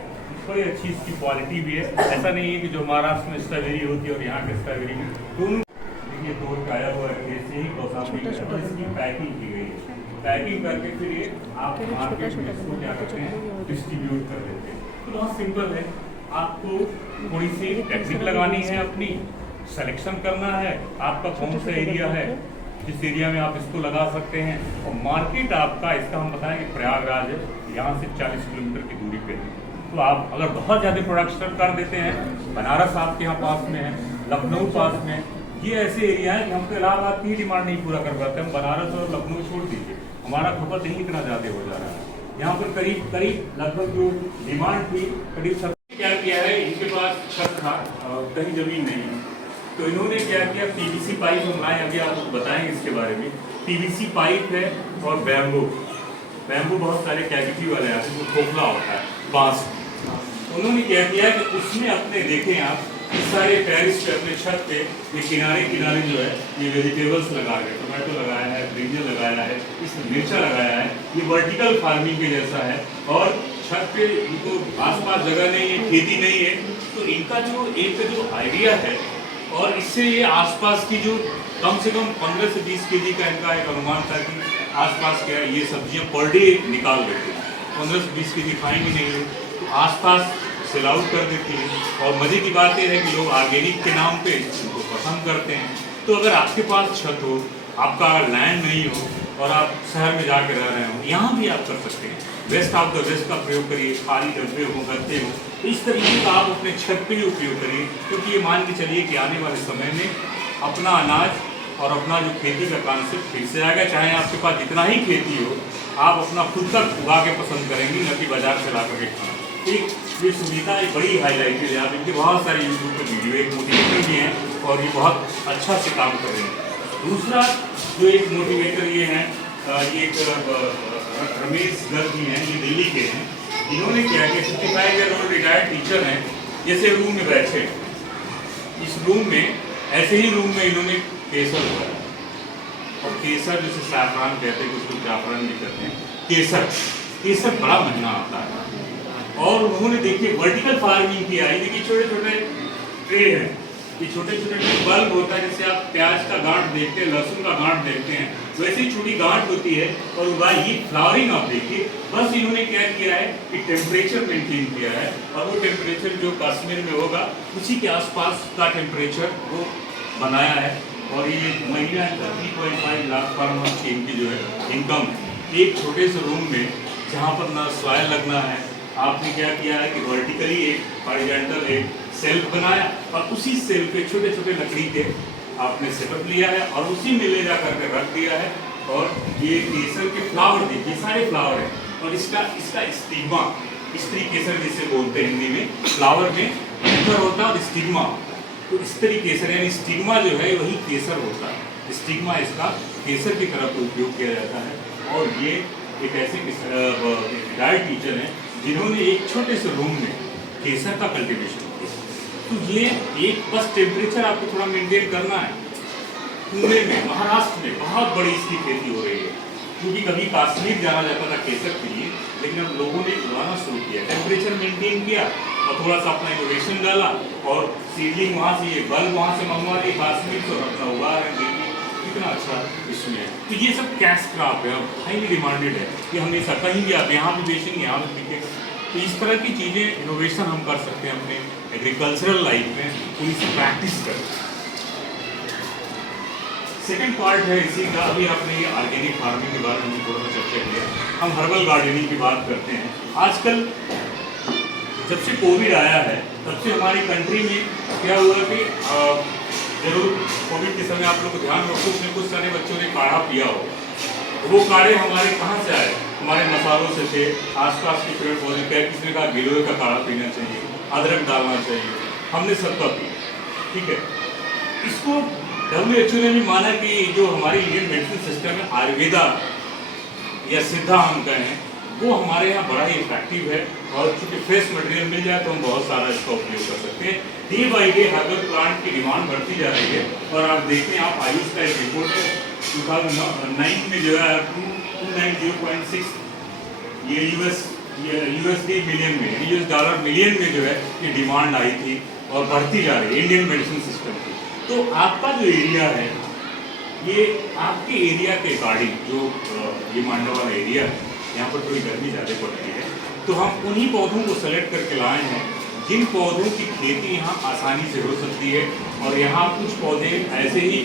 बड़ी अच्छी इसकी क्वालिटी भी है। ऐसा नहीं है कि जो महाराष्ट्र में स्ट्रॉबेरी होती है और यहाँ के स्ट्रॉबेरी में दोनों देखिए तोड़ के आया हुआ है खेत से ही कौसाम्बी का, और इसकी पैकिंग की गई है। पैकिंग करके फिर ये आप मार्केट में इसको क्या करते हैं डिस्ट्रीब्यूट कर देते हैं। तो बहुत सिंपल है, आपको थोड़ी सी टेक्निक लगानी है, अपनी सिलेक्शन करना है आपका कौन सा एरिया है जिस एरिया में आप इसको लगा सकते हैं। और मार्केट आपका इसका हम बताएं कि प्रयागराज है, यहाँ से 40 किलोमीटर की दूरी पे है। तो आप अगर बहुत ज़्यादा प्रोडक्शन कर देते हैं, बनारस आपके यहाँ पास में है, लखनऊ पास में, ये ऐसे एरिया है कि हम तो इलाहाबाद की डिमांड नहीं पूरा कर पाते। हम बनारस और लखनऊ छोड़ दीजिए, हमारा खपत ही इतना ज़्यादा हो जा रहा है। यहाँ पर करीब लगभग जो डिमांड थी करीब क्या किया है, इनके पास छत था कहीं जमीन नहीं है, तो इन्होंने क्या किया पीवीसी पाइप हम लाए, अभी आपको बताएंगे इसके बारे में। पीवीसी पाइप है और बैम्बू बहुत सारे कैविटी वाले आते हैं जो खोखला होता है बांस। उन्होंने क्या किया कि उसमें अपने देखें आप इस सारे टेरिस पे अपने छत पे ये किनारे जो है ये वेजिटेबल्स लगा रहे, टोमेटो लगाया है, ब्रिंजल लगाया है, इसमें मिर्चा लगाया है। ये वर्टिकल फार्मिंग के जैसा है और छत पे इनको आसपास जगह नहीं है, खेती नहीं है, तो इनका जो आइडिया है और इससे ये आसपास की जो कम से कम 15 से 20 केजी का इनका एक अनुमान था कि आसपास क्या ये सब्जियां पर डे निकाल देते हैं। 15 से 20 केजी खाएंगे नहीं है तो आसपास सेल आउट कर देती है। और मजे की बात यह है कि लोग ऑर्गेनिक के नाम पे इनको पसंद करते हैं। तो अगर आपके पास छत हो, आपका अगर लैंड नहीं हो और आप शहर में जाकर रह रहे हो, यहाँ भी आप कर सकते हैं। वेस्ट ऑफ द वेस्ट का प्रयोग करिए, खाली डब्बे हो, गद्दे हो, तो इस तरीके का आप अपने छत पे ही उपयोग करिए। क्योंकि ये मान के चलिए कि आने वाले समय में अपना अनाज और अपना जो खेती का कॉन्सेप्ट फिर से आएगा। चाहे आपके पास जितना ही खेती हो, आप अपना खुद तक उगा के पसंद करेंगे, न कि बाजार से ला करके खाना। ठीक, ये सुविधा एक बड़ी हाईलाइटेड है। आप इनके बहुत सारे यूट्यूब पर वीडियो एक मोटिवेटर भी हैं और ये बहुत अच्छा से काम कर रहे हैं। दूसरा जो एक मोटिवेटर ये हैं, ये एक रमेश गर्ग जी हैं, ये दिल्ली के हैं। इन्होंने क्या किया 55 ईयर ओल्ड रिटायर्ड टीचर हैं, जैसे रूम में बैठे, इस रूम में ऐसे ही रूम में इन्होंने केसर उगाया। और केसर जैसे सैफरान कहते हैं, कुछ लोग जाफरान भी कहते हैं, केसर बड़ा महंगा आता है। और उन्होंने देखिए वर्टिकल फार्मिंग किया है। देखिए छोटे छोटे ट्रे हैं, ये छोटे छोटे बल्ब होता है, जैसे आप प्याज का गांठ देखते हैं, लहसुन का गांठ देखते हैं, वैसे ही छोटी गांठ होती है और उगाई। फ्लावरिंग आप देखिए, बस इन्होंने क्या किया है कि टेम्परेचर मेंटेन किया है और वो टेम्परेचर जो कश्मीर में होगा उसी के आसपास का टेम्परेचर वो बनाया है। और ये महीना 3.5 लाख पर मंथ की इनकी जो है इनकम है। एक छोटे से रूम में जहाँ पर ना सॉइल लगना है, आपने क्या किया है कि वर्टिकली एक हॉरिजॉन्टल एक सेल्फ बनाया और उसी सेल्फ पे छोटे छोटे लकड़ी के आपने सेटअप लिया है और उसी में ले जा करके रख दिया है। और ये केसर के फ्लावर देखिए, सारे फ्लावर हैं और इसका स्टिग्मा, स्त्री केसर जिसे बोलते हैं हिंदी में, फ्लावर में एंकर होता है और स्टिग्मा, तो स्त्री केसर यानी स्टिग्मा जो है वही केसर होता है। स्टिग्मा इसका केसर की तरफ उपयोग किया जाता है। और ये एक ऐसे रिटायर्ड टीचर हैं जिन्होंने एक छोटे से रूम में केसर का कल्टीवेशन किया। तो ये एक बस टेम्परेचर आपको थोड़ा मेंटेन करना है। पुणे में, महाराष्ट्र में बहुत बड़ी इसकी खेती हो रही है। क्योंकि कभी कश्मीर जाना जाता था केसर के लिए, लेकिन अब लोगों ने उगाना शुरू किया, टेम्परेचर मेंटेन किया और थोड़ा सा अपना इनोवेशन डाला और सीडलिंग वहाँ से, ये बल्ब वहाँ से मंगवा लिए कश्मीर से, अपना उगा रहे हैं। कितना अच्छा इसमें है। तो ये सब कैश क्रॉप है, हाईली डिमांडेड है, ये हमेशा कहीं भी आप यहाँ भी बेचेंगे, यहाँ भी बिकेगा। तो इस तरह की चीज़ें इनोवेशन हम कर सकते हैं अपने एग्रीकल्चरल लाइफ में, थोड़ी सी प्रैक्टिस करें। सेकेंड पार्ट है इसी का, अभी आपने ये ऑर्गेनिक फार्मिंग के बारे में थोड़ा सा चर्चा किया, हम हर्बल गार्डनिंग की बात करते हैं। आजकल जब से कोविड आया है तब से हमारी कंट्री में क्या हुआ कि जरूर कोविड के समय आप लोग को ध्यान रखो, उसमें कुछ सारे बच्चों ने काढ़ा पिया हो। वो काढ़े हमारे कहाँ से आए? हमारे मसालों से थे, आसपास के पेड़ पौधे पे, किसी ने कहा गिलोय का काढ़ा पीना चाहिए, अदरक डालना चाहिए, हमने सबका पिया, ठीक है। इसको WHO ने भी माना कि जो हमारी इंडियन मेडिसिन सिस्टम है, आयुर्वेदा या सिद्धा हम कहें, वो हमारे यहाँ बड़ा ही इफेक्टिव है और चूँकि फ्रेश मटेरियल मिल जाए तो हम बहुत सारा इसका उपयोग कर सकते हैं। Day by day herbal plant की डिमांड बढ़ती जा रही है और आप देखें, आप आयुष का एक रिपोर्ट है 2009 में जो है 290.6 ये USD मिलियन में, US डॉलर मिलियन में जो है ये डिमांड आई थी और बढ़ती जा रही है इंडियन मेडिसिन सिस्टम की। तो आपका जो एरिया है, ये आपके एरिया के अकॉर्डिंग, जो ये मांडा वाला एरिया है, यहाँ पर थोड़ी गर्मी ज़्यादा पड़ती है, तो हम उन्हीं पौधों को सेलेक्ट करके लाए हैं जिन पौधों की खेती यहाँ आसानी से हो सकती है। और यहाँ कुछ पौधे ऐसे ही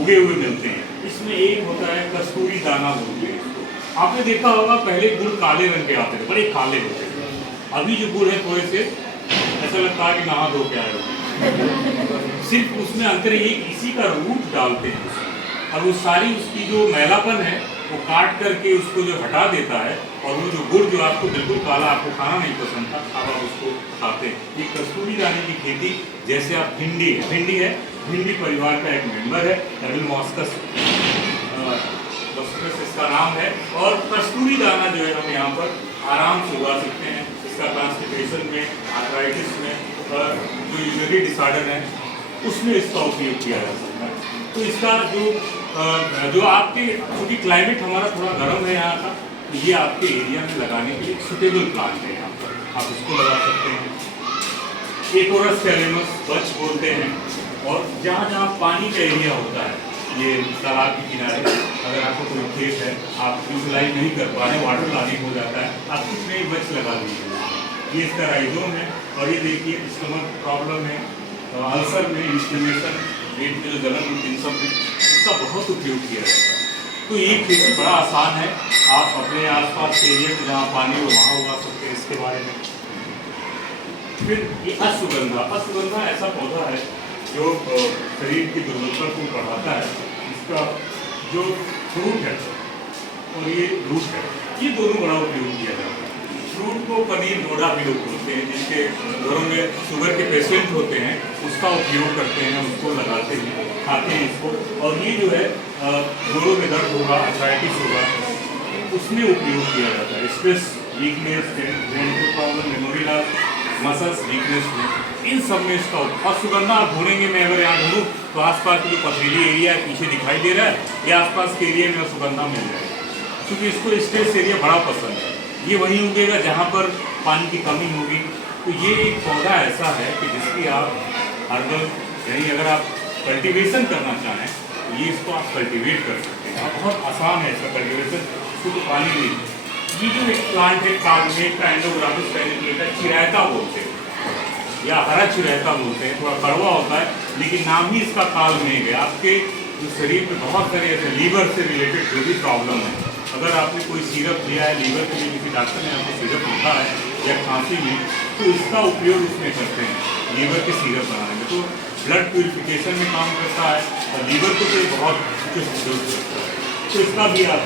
उगे हुए मिलते हैं। इसमें एक होता है कस्तूरी दाना बोलते हैं इसको। आपने देखा होगा पहले गुड़ काले रंग के आते थे, बड़े काले होते थे। अभी जो गुड़ है थोड़े से ऐसा लगता है कि नहा धो के आए होते। सिर्फ उसमें अंतर ये इसी का रूट डालते हैं और वो सारी उसकी जो मैलापन है वो काट करके उसको जो हटा देता है और वो जो गुड़ जो आपको बिल्कुल काला, आपको खाना नहीं पसंद था, अब आप उसको खाते हैं। ये कस्तूरी दाने की खेती, जैसे आप भिंडी है, भिंडी परिवार का एक मेंबर है, एबलमॉस्कस इसका नाम है। और कस्तूरी दाना जो है हम यहाँ पर आराम से उगा सकते हैं। इसका कॉन्स्टिपेशन में, आर्थराइटिस में, जो यूरिनरी डिसऑर्डर है उसमें इसका उपयोग किया जा सकता है। तो इसका जो आपके, क्योंकि क्लाइमेट हमारा थोड़ा गर्म है यहाँ का, तो ये आपके एरिया में लगाने के लिए सुटेबल प्लांट है। यहाँ पर आप इसको लगा सकते हैं। एकोरस कैलेमस बच बोलते हैं। और जहाँ जहाँ पानी का एरिया होता है, ये तालाब के किनारे, अगर आपको कोई खेत है, आप यूटिलाइज नहीं कर पा रहे, वाटर लॉगिंग हो जाता है, आप कुछ नहीं बच लगा दीजिए। ये इसका राइजोम है। और ये देखिए स्टमक प्रॉब्लम है, अल्सर में, इन्फ्लेमेशन, पेट में जो जलन होती है, इन सब में इसका बहुत उपयोग किया जाता है। तो ये खेती बड़ा आसान है। आप अपने आसपास के एरिया में जहाँ पानी हो वहाँ उगा सकते हैं इसके बारे में। फिर ये अश्वगंधा ऐसा पौधा है जो शरीर की दुर्बलता को बढ़ाता है। इसका जो फ्रूट है और ये रूट है, ये दोनों बड़ा उपयोग किया जाता है। फ्रूट को पनीर डोडा भी लोग बोलते हैं, जिनके घरों में शुगर के पेशेंट होते हैं उसका उपयोग करते हैं, उसको लगाते हैं, खाते हैं इसको। और ये जो है जोड़ों में दर्द होगा, आर्थराइटिस होगा, उसमें उपयोग किया जाता है। Stress, weakness, mental problem, memory loss, muscles weakness में, इन सब में इसका। और सुगंधा आप ढूंढेंगे, मैं अगर यहाँ ढूंढूँ तो आसपास की जो पथरीली एरिया है पीछे दिखाई दे रहा है, ये आसपास के एरिया में सुगंधा मिल जाएगा, क्योंकि इसको स्ट्रेस एरिया बड़ा पसंद है। ये वहीं उगेगा जहाँ पर पानी की कमी होगी। तो ये एक पौधा ऐसा है कि जिसकी आप हर्बल, यानी अगर आप कल्टीवेशन करना चाहें तो ये इसको आप कल्टीवेट कर सकते हैं। बहुत आसान है इसका कल्टीवेशन, इसको तो पानी नहीं। ये जो एक प्लांट है कार्बोनेट का, एंडोग्राफिस पैनिकुलेटा, चिरैता बोलते हैं या हरा चिरैता बोलते हैं। थोड़ा कड़वा होता है लेकिन नाम ही इसका कालमेघ है। आपके जो शरीर में बहुत सारे ऐसे लीवर से रिलेटेड जो भी प्रॉब्लम है, अगर आपने कोई सिरप लिया है लीवर के लिए, किसी डॉक्टर ने आपको सिरप लिखा है या खांसी में, तो इसका उपयोग इसमें करते हैं लीवर के सिरप बनाने में। तो ब्लड प्यूरिफिकेशन में काम करता है और लीवर को तो बहुत कुछ उपयोग करता है। तो इसका भी आप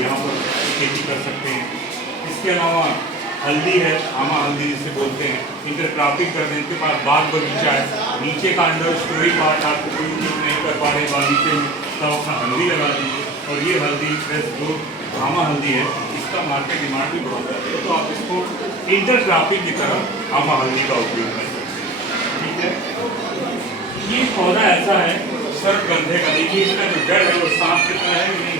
यहाँ पर खेती कर सकते हैं। इसके अलावा हल्दी है, आमा हल्दी जिसे बोलते हैं, इंटरक्रॉपिंग कर दें। इनके पास बाग बगीचा है, नीचे का अंडर स्टोरी पार्ट आपको कोई उपयोग नहीं कर पा रहे बागीचे में, तब अपना हल्दी लगा दीजिए। और ये हल्दी फ्रेश जो आमा हल्दी है, इसका मार्केट डिमांड भी बहुत ज़्यादा है, तो आप इसको इंटरक्रॉपिंग की तरह आमा हल्दी का उपयोग कर सकते हैं। ठीक है। ये पौधा ऐसा है सर्पगंधे का, देखिए इसका जो जड़ है वो सांप की तरह है, नहीं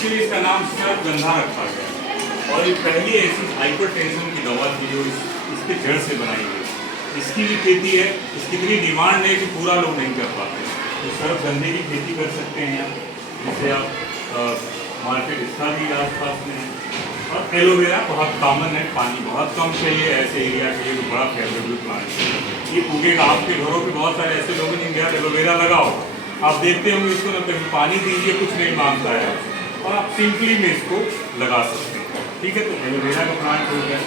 इसीलिए इसका नाम सर्पगंधा रखा गया है। और ये पहली ऐसी हाइपरटेंशन की दवा थी जो इसके जड़ से बनाई गई। इसकी भी खेती है, इसकी इतनी डिमांड है कि पूरा लोग नहीं कर पाते। तो सर्पगंधे की खेती कर सकते हैं आप, जिससे आप मार्केट इसका भी आसपास में है। और एलोवेरा बहुत कॉमन है, पानी बहुत कम चाहिए ऐसे एरिया के लिए, बड़ा फेवरेबल प्लांट है। ये उगेगा आपके घरों पे। बहुत सारे ऐसे लोग हैं जिनके एलोवेरा लगाओ, आप देखते होंगे इसको ना कहीं पानी दीजिए, कुछ नहीं मांगता है, और आप सिंपली में इसको लगा सकते हैं। ठीक है, तो एलोवेरा का प्लांट हो गया।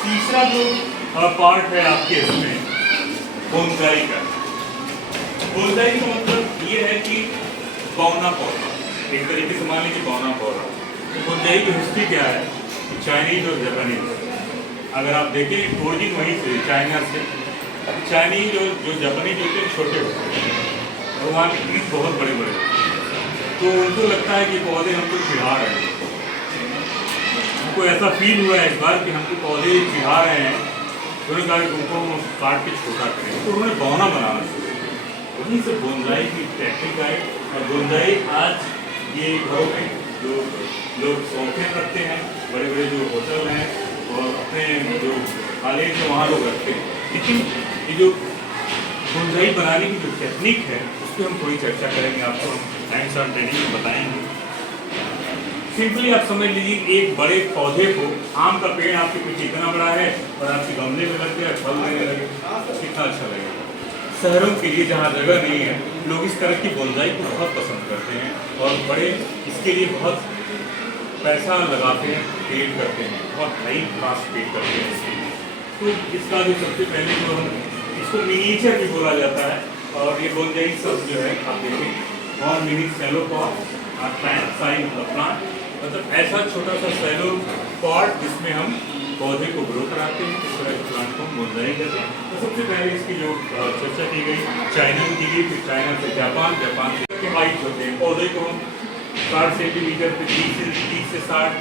तीसरा जो पार्ट है आपके इसमें बोनसाई का। बोनसाई का मतलब ये है कि बौना पौधा, एक तरीके से मान लीजिए बौना पौधा। तो बोनसाई की हिस्ट्री क्या है? चाइनीज और जापानीज, अगर आप देखें ओरिजिन वहीं से चाइना से। चाइनीज और जो जापानीज होते हैं छोटे होते हैं और वहाँ के बीज बहुत बड़े बड़े होते हैं। तो उनको लगता है कि पौधे हमको चिढ़ा रहे हैं। उनको ऐसा फील हुआ है इस बार कि हमको पौधे चिढ़ा रहे हैं, तो उन्होंने कहा कि उनको काट के छोटा करें। तो उन्होंने बौना बनाना शुरू किया। वहीं से बोनसाई की टेक्निक आई। और बोनसाई आज ये घरों में जो लोग शौकीन रखते हैं, बड़े बड़े जो होटल हैं और अपने जो कॉलेज है वहाँ लोग रखते हैं। लेकिन ये जो बोनसाई बनाने की जो टेक्निक है उस पर हम थोड़ी चर्चा करेंगे, आपको हम हैंड्स ऑन ट्रेनिंग में बताएंगे। सिंपली आप समझ लीजिए एक बड़े पौधे को, आम का पेड़ आपके पीछे इतना बड़ा है और आपके गमले में लग गया, फल देने लगे, कितना अच्छा लगेगा। शहरों के लिए जहाँ जगह नहीं है, लोग इस तरह की बोनसाई को बहुत पसंद करते हैं और बड़े इसके लिए बहुत पैसा लगाते हैं, पेड करते हैं, बहुत हाई क्लास पेड करते हैं इसके लिए। तो इसका जो सबसे पहले जो हम इसको मिनीचर भी बोला जाता है। और ये बोनसाई सब जो है आप देखें और मिनी सेलो पॉट प्लांट साइज प्लांट, मतलब ऐसा छोटा सा सेलो पॉट जिसमें हम पौधे को ग्रो कराते हैं। इस तरह के प्लांट को हम बोनसाई कहते हैं। तो सबसे पहले इसकी जो चर्चा की गई चाइना में की गई, फिर चाइना से जापान, जापान से हाइट होते हैं। पौधे को हम 60 सेंटीमीटर पे 30 से 60,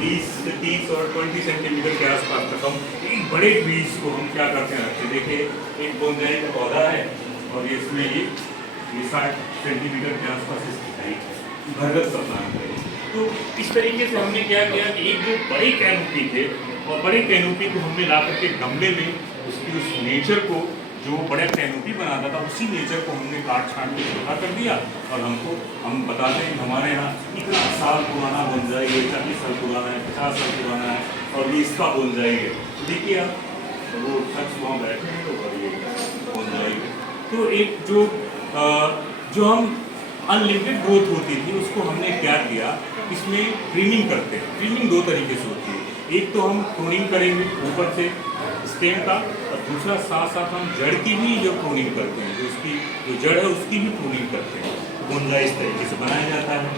20 से 30 और 20 सेंटीमीटर के आसपास तक हम एक बड़े बीज को हम क्या करते हैं रखते। देखिए एक बोनसाई का पौधा है और ये इसमें ये 60 सेंटीमीटर के आसपास इसकी हाइट है, भरगत का प्लांट है। तो इस तरीके से हमने क्या किया कि एक जो बड़ी कैनोपी थे और बड़ी कैनोपी को हमने ला करके गमले में उसकी उस नेचर को, जो बड़ा कैनोपी बनाता था, उसी नेचर को हमने काट छाट के छोटा कर दिया। और हम बताते हैं हमारे यहाँ इतना साल पुराना बोनसाई है, 40 साल पुराना है, 50 साल पुराना है और ये इसका बोनसाई है। देखिए आप, तो वो शख्स वहाँ बैठे हैं तो ये बोनसाई है। तो एक जो हम अनलिमिटेड ग्रोथ होती थी उसको हमने क्या किया, इसमें ट्रिमिंग करते हैं। ट्रिमिंग दो तरीके से होती है, एक तो हम प्रूनिंग करेंगे ऊपर से स्टेम का, और दूसरा साथ साथ हम जड़ की भी जो प्रूनिंग करते हैं, जो उसकी जो जड़ है उसकी भी प्रूनिंग करते हैं। बोनसाई इस तरीके से बनाया जाता है।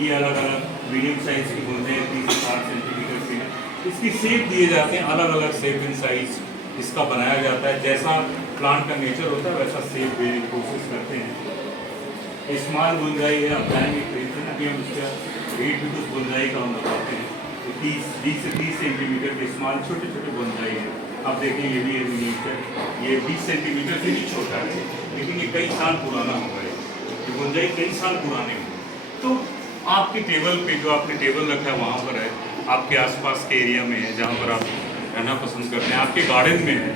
ये अलग अलग मीडियम साइज की बोनसाई 30 से 60 सेंटीमीटर की है। इसकी शेप दिए जाते हैं, अलग अलग शेप एंड साइज इसका बनाया जाता है। जैसा प्लांट का नेचर होता है वैसा शेप देने की कोशिश करते हैं। स्मॉल बोनसाई है, आप जाएंगे खरीदते हैं, अभी हम इसका रेट भी कुछ बोनसाई का हम बताते हैं। तो 20 से 30 सेंटीमीटर के स्मॉल छोटे छोटे बोनसाई हैं। आप देखें ये भी मिनीचर, ये 20 सेंटीमीटर से भी छोटा है, लेकिन ये कई साल पुराना हो गया। ये बोनसाई कई साल पुराने हैं। तो आपके टेबल पे जो आपने टेबल रखा है वहाँ पर है, आपके आसपास के एरिया में है जहाँ पर आप रहना पसंद करते हैं, आपके गार्डन में है।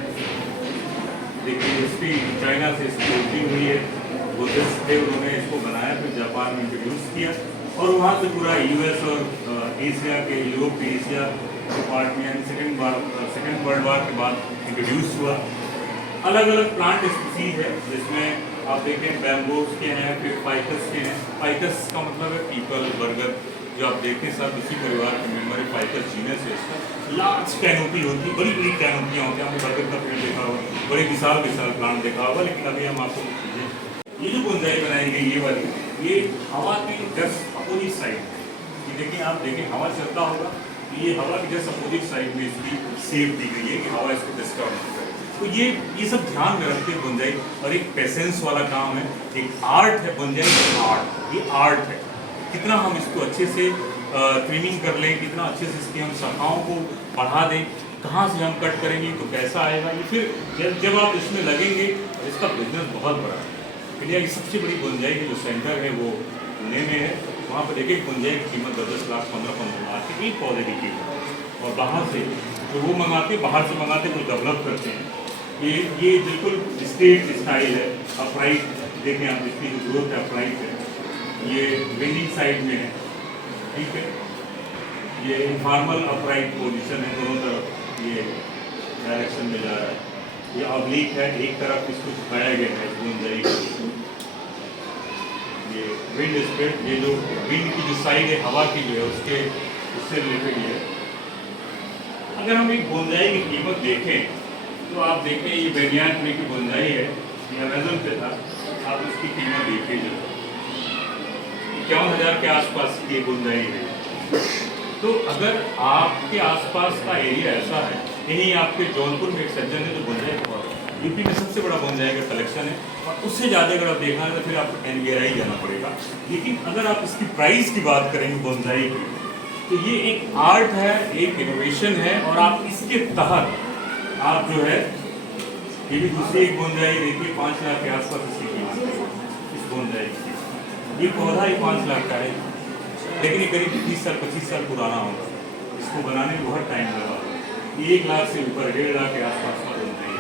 देखिए इसकी चाइना से इसकी ओपनिंग हुई है, बुद्धिस्ट थे, उन्होंने इसको बनाया, फिर जापान में इंट्रोड्यूस किया और वहाँ से पूरा यूएस और एशिया के, यूरोप एशिया के पार्ट में, यानी सेकेंड वर्ल्ड वार के बाद इंट्रोड्यूस हुआ। अलग अलग प्लांट स्पीसीज है जिसमें आप देखें बैम्बूस के हैं, फिर फाइकस के हैं। फाइकस का मतलब है पीपल, बरगद, जो आप देखते हैं सब इसी परिवार के मेंबर है। फाइकस जीनस है इसका। लार्ज कैनोपी होती है, बड़ी बड़ी कैनोपियाँ होती हैं। आपने बरगद का पेड़ देखा होगा, बड़े विशाल विशाल प्लांट देखा होगा, लेकिन अभी हम आपको ये जो बोनसाई बनाई गई ये वाली, ये हवा की जस्ट अपोजिट साइड है। ये देखिए, आप देखें हवा चलता होगा, ये हवा की जस्ट अपोजिट साइड में इसकी शेप दी गई है कि हवा इसको डिस्टर्ब नहीं करे। तो ये सब ध्यान में रखते हैं बोनसाई। और एक पेशेंस वाला काम है, एक आर्ट है बोनसाई का। आर्ट, ये आर्ट है। कितना हम इसको अच्छे से ट्रिमिंग कर लें, कितना अच्छे से इसकी हम शाखाओं को बढ़ा दें, कहाँ से हम कट करेंगे तो कैसा आएगा ये। फिर जब आप इसमें लगेंगे, इसका बिजनेस बहुत बड़ा है। इंडिया की सबसे बड़ी बोनसाई की जो सेंटर है वो पुणे में है। वहाँ पर एक एक बोनजाई की कीमत 10 लाख 15 लाख की एक पौधे की कीमत। और बाहर से जो वो मंगाते बाहर से मंगाते कुछ डेवलप करते हैं। ये बिल्कुल स्टेट स्टाइल है। अपराइट देखें आप, इसकी जो ग्रोथ है अपराइट है। ये विंडिंग साइड में है, ठीक है। ये इनफॉर्मल अपराइट पोजीशन है, दोनों तरफ ये डायरेक्शन में जा रहा है। ये ऑब्लिक है, एक तरफ इसको झुकाया गया है बोनजाई को। ये विंड स्पीड, ये जो विंड की जो साइड है हवा की जो है उससे रिलेटेड है। अगर हम एक बोनजाई की कीमत देखें तो आप देखें ये बेनियान ट्री की बोनजाई है, ये अमेजन पे था। आप इसकी कीमत देखिए जो 51,000 के आसपास की बोनजाई है। तो अगर आपके आसपास का एरिया ऐसा है, यहीं आपके जौनपुर में एक सज्जन है जो बोनजाई बहुत यूपी में सबसे बड़ा बोनजाई का कलेक्शन है, और उससे ज़्यादा अगर आप देखना है तो फिर आपको NVRI जाना पड़ेगा। लेकिन अगर आप इसकी प्राइस की बात करेंगे बोनजाई की, तो ये एक आर्ट है, एक इनोवेशन है, और आप इसके तहत आप जो है ये भी दूसरी एक बोनजाई देखिए 5 लाख के आसपास इसकी कीमत है। इस बोनजाई की ये पौधा ही 5 लाख का है, लेकिन ये करीब 30 साल 25 साल पुराना होगा। इसको बनाने में बहुत टाइम लगा। ये 1 लाख से ऊपर 1.5 लाख के आसपास का बोनजाई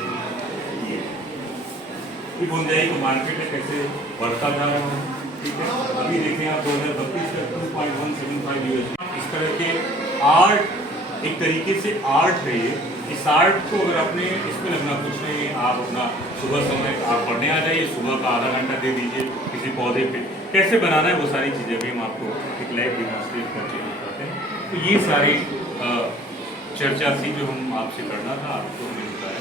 है। ये बोनजाई को मार्केट में कैसे बढ़ता जा रहा है, ठीक है। अभी देखें आप 2032 का 2.175 USD। इस तरह के आर्ट, एक तरीके से आर्ट है ये। इस आर्ट को अगर आपने इसमें लगना कुछ नहीं, आप अपना सुबह समय आप पढ़ने आ जाइए, सुबह का आधा घंटा दे दीजिए किसी पौधे पे, कैसे बनाना है वो सारी चीज़ें भी हम आपको एक लाइव डिमॉन्स्ट्रेट करके दिखाते हैं। तो ये सारी चर्चा थी जो हम आपसे करना था, आपको मिलता है।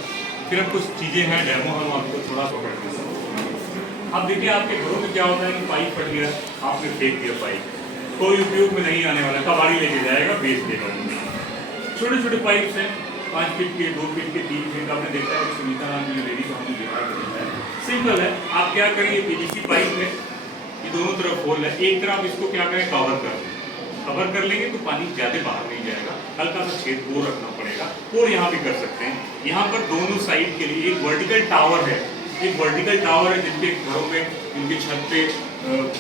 फिर अब कुछ चीज़ें हैं डेमो, हम आपको थोड़ा पकड़ दें। अब देखिए आपके घरों में क्या होता है कि पाइप फट गया, आपने फेंक दिया पाइप, कोई उपयोग में नहीं आने वाला, कबाड़ी लेके जाएगा बेच देगा। छोटे छोटे पाइप्स हैं, 5 फीट के, 2 फीट के, 3 फीट। आपने देखा है सुनीता नाम की लेडी को हमने देखा है। सिंपल है, आप क्या करिए PVC पाइप में ये दोनों तरफ होल है, एक तरफ इसको क्या करें कवर कर लेंगे तो पानी ज़्यादा बाहर नहीं जाएगा। हल्का सा छेद पोर रखना पड़ेगा, और यहाँ भी कर सकते हैं। यहाँ पर दोनों साइड के लिए एक वर्टिकल टावर है, जिनके घरों में, इनके छत पे,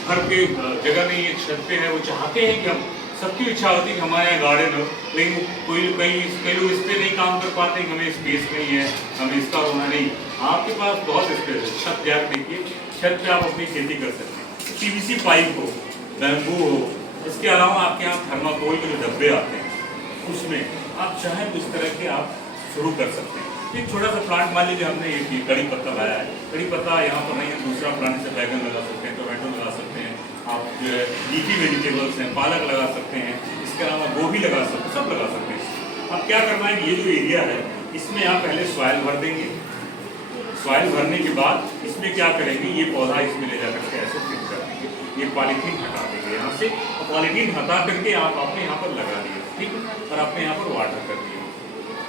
घर के जगह नहीं है, छत पे है। वो चाहते हैं कि हम, सबकी इच्छा होती है कि हमारे यहाँ गार्डन हो, लेकिन कई लोग इस पर नहीं काम कर पाते हैं, हमें स्पेस नहीं है, हमें इसका होना नहीं। आपके पास बहुत स्पेस है, छत जाकर देखिए, छत पे आप अपनी खेती कर सकते हैं। PVC पाइप हो, बैम्बू हो, इसके अलावा आपके यहाँ थर्माकोल के जो डब्बे आते हैं उसमें आप चाहें तो इस तरह के आप शुरू कर सकते हैं। एक छोटा सा प्लांट मान लीजिए हमने ये कड़ी पत्ता लाया है, कड़ी पत्ता यहाँ पर नहीं है, दूसरा प्लांट से बैगन लगा सकते हैं, टोमेटो लगा सकते हैं, आप जो है लीफी वेजिटेबल्स हैं, पालक लगा सकते हैं, इसके अलावा गोभी लगा सकते हैं, सब लगा सकते हैं। अब क्या करना है, ये जो एरिया है इसमें आप पहले सॉइल भर देंगे। सॉइल भरने के बाद इसमें क्या करेंगे, ये पौधा इसमें ले जाकर के ऐसे फिट कर देंगे। ये पॉलीथीन हटा देंगे यहाँ से, और पॉलीथीन हटा करके आप अपने यहाँ पर लगा दिए, ठीक है, और अपने यहाँ पर वाटर कर दिए।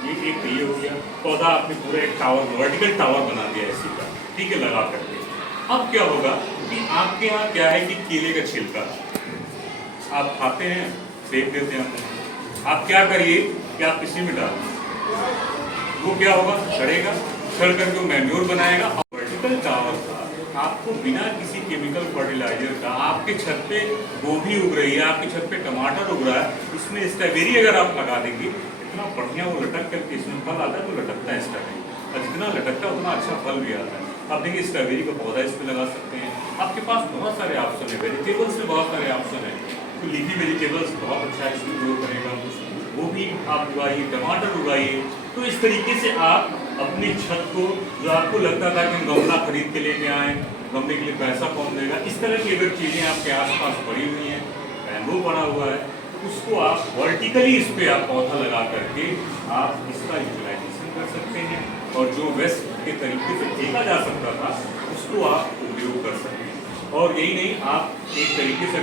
ये एक ये हो गया पौधा, आपने पूरा एक टावर, वर्टिकल टावर बना दिया इसी का, ठीक है, लगा करके। अब क्या होगा कि आपके यहाँ क्या है कि केले का छिलका आप खाते हैं, फेंक देते हैं। आप क्या करिए कि आप इसी में डाल, वो क्या होगा, सड़ेगा, सड़ करके मैन्योर बनाएगा। और वर्टिकल टावर का आपको बिना किसी केमिकल फर्टिलाइजर का, आपके छत पे गोभी उग रही है, आपकी छत पे टमाटर उग रहा है, इसमें स्ट्रॉबेरी अगर आप लगा देंगे, इतना बढ़िया वो लटक करके इसमें फल आता है, तो लटकता है स्ट्रॉबेरी, और जितना लटकता है उतना अच्छा फल भी आता है। आप देखिए स्ट्रॉबेरी का पौधा इस पर लगा सकते हैं। आपके पास बहुत सारे ऑप्शन है, वेजिटेबल्स में बहुत सारे ऑप्शन है। तो लीफी वेजिटेबल्स बहुत अच्छा है, इसमें ग्रो करेगा, वो भी आप उगाइए, टमाटर उगाइए। तो इस तरीके से आप अपनी छत को, जो आपको लगता था कि हम गमला खरीद के लेके आए, गमले के लिए पैसा कौन देगा, इस तरह की अगर चीज़ें आपके आसपास पड़ी हुई हैं, बैम्बू पड़ा हुआ है, उसको आप वर्टिकली इस पर आप पौधा लगा करके आप इसका यूटिलाइजेशन कर सकते हैं, और जो वेस्ट के तरीके से फेंका जा सकता था उसको आप उपयोग कर सकते हैं। और यही नहीं, आप एक तरीके से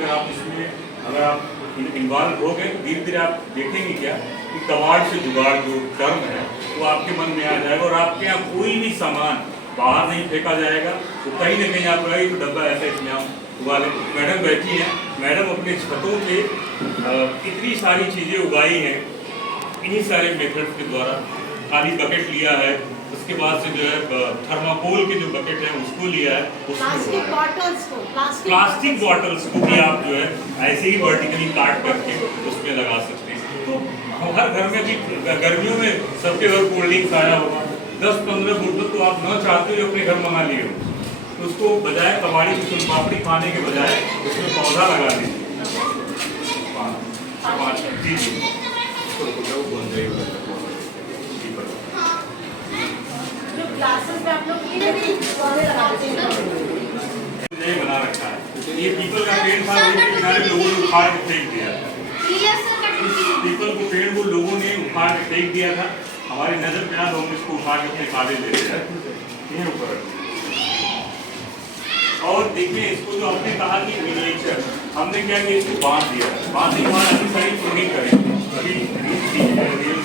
अगर आप इन्वॉल्व हो गए, धीरे धीरे आप देखेंगे क्या कि कबाड़ से जुगाड़ जो टर्म है वो आपके मन में आ जाएगा, और आपके यहाँ कोई भी सामान बाहर नहीं फेंका जाएगा। तो कहीं ना कहीं आप लगाइए तो डब्बा ऐसा इसमें आप उगा लें। मैडम बैठी हैं, मैडम अपने छतों पे इतनी सारी चीज़ें उगाई हैं इन्हीं सारे मेथड के द्वारा। खाली बकेट लिया है, उसके बाद से जो है थर्माकोल के जो बकेट है उसको लिया है, प्लास्टिक बॉटल्स को प्लास्टिक बॉटल्स को भी आप जो है ऐसे ही वर्टिकली काट करके उसमें लगा सकते हैं। तो हर घर में भी गर्मियों में सबके घर कोल्ड ड्रिंक्स आया होगा, 10-15 बोतल तो आप न चाहते हुए अपने घर मंगा लिए हो, तो उसको बजाय कबाड़ी की पापड़ी खाने के बजाय उसमें पौधा लगा दीजिए। जो ग्लासेस में आप लोग पौधे लगाते हैं बना रखा है, तो ये पीपल का पेड़ था, रोड के किनारे लोगों ने उखाड़ के फेंक दिया था। पीपल को पेड़ को लोगों ने उखाड़ के फेंक दिया था, हमारी नजर में हम इसको उखाड़ के अपने काले ले रहे हैं ऊपर। और देखिए इसको जो आपने कहा कि मिनिएचर, हमने क्या किया, इसको बांध दिया, बांधने के बाद अभी सारी प्रूनिंग करेंगे। अभी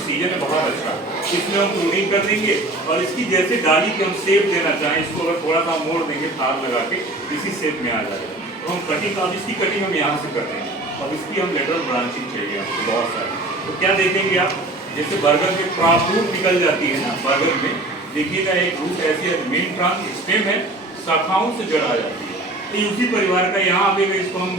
सीजन है बहुत अच्छा, इसमें हम प्रूनिंग कर देंगे और इसकी जैसे डाली के हम शेप देना चाहें, इसको अगर थोड़ा सा मोड़ देंगे तार लगा के इसी शेप में आ जाएगा। तो हम कटिंग, अब इसकी कटिंग हम यहाँ से कर देंगे। अब इसकी हम लेटरल ब्रांचिंग चाहिए आपको बहुत सारी। तो क्या देखेंगे आप, जैसे बर्गर के रूट निकल जाती है ना, बर्गर में देखिएगा एक रूट ऐसी मेन ट्रांस स्टेम है, शाखाओं से जड़ आ जाती है। तो ये उसी परिवार का यहाँ आएगा, इसको हम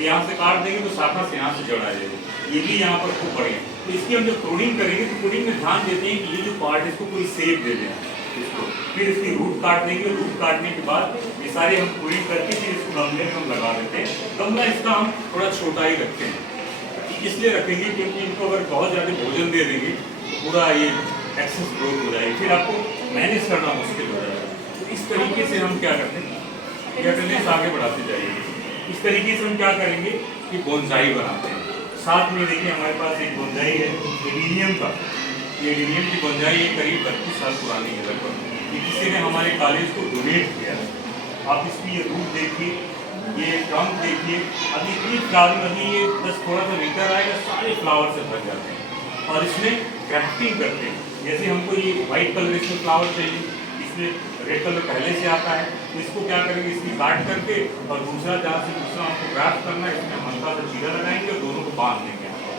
यहाँ से काट देंगे तो शाखा से यहाँ से जड़ आ जाएगी, ये भी यहाँ पर खूब बढ़िया। तो इसकी हम जब कोडिंग करेंगे तो कोडिंग में ध्यान देते हैं कि ये जो पार्ट है इसको कोई शेप दे दें इसको, फिर इसकी रूट काट देंगे। रूट काटने के बाद ये सारे हम कोडिंग करके फिर इसको गमले में हम लगा देते हैं। गमला इसका हम थोड़ा छोटा ही रखते हैं, इसलिए रखेंगे क्योंकि इनको अगर बहुत ज़्यादा भोजन दे देंगे पूरा ये एक्सेस ग्रोथ हो जाएगी, फिर आपको मैनेज करना मुश्किल हो जाएगा। तो इस तरीके से हम क्या करते हैं, एटेंडेंस आगे बढ़ाते जाइए। इस तरीके से हम क्या करेंगे कि बोनसाई बनाते हैं। साथ में देखिए हमारे पास एक बोनसाई है एडीनियम का, ये एडीनियम की बोनसाई है, करीब 32 साल पुरानी है लगभग। ये किसी ने हमारे कॉलेज को डोनेट किया है। आप इसकी ये रूट देखिए, ये ट्रंक देखिए, अभी इतनी फ्लावरिंग, अभी ये बस थोड़ा सा भीतर आएगा सारे फ्लावर से भर जाते हैं। और इसमें ग्राफ्टिंग करते हैं, जैसे हमको ये व्हाइट कलर इसमें फ्लावर चाहिए, इसमें रेड कलर पहले से आता है, तो इसको क्या करेंगे, इसकी काट करके और दूसरा जहाँ से दूसरा आपको ग्राफ्ट करना है, इसमें हल्का सा चीरा लगाएंगे और दोनों को बांध देंगे। यहाँ पर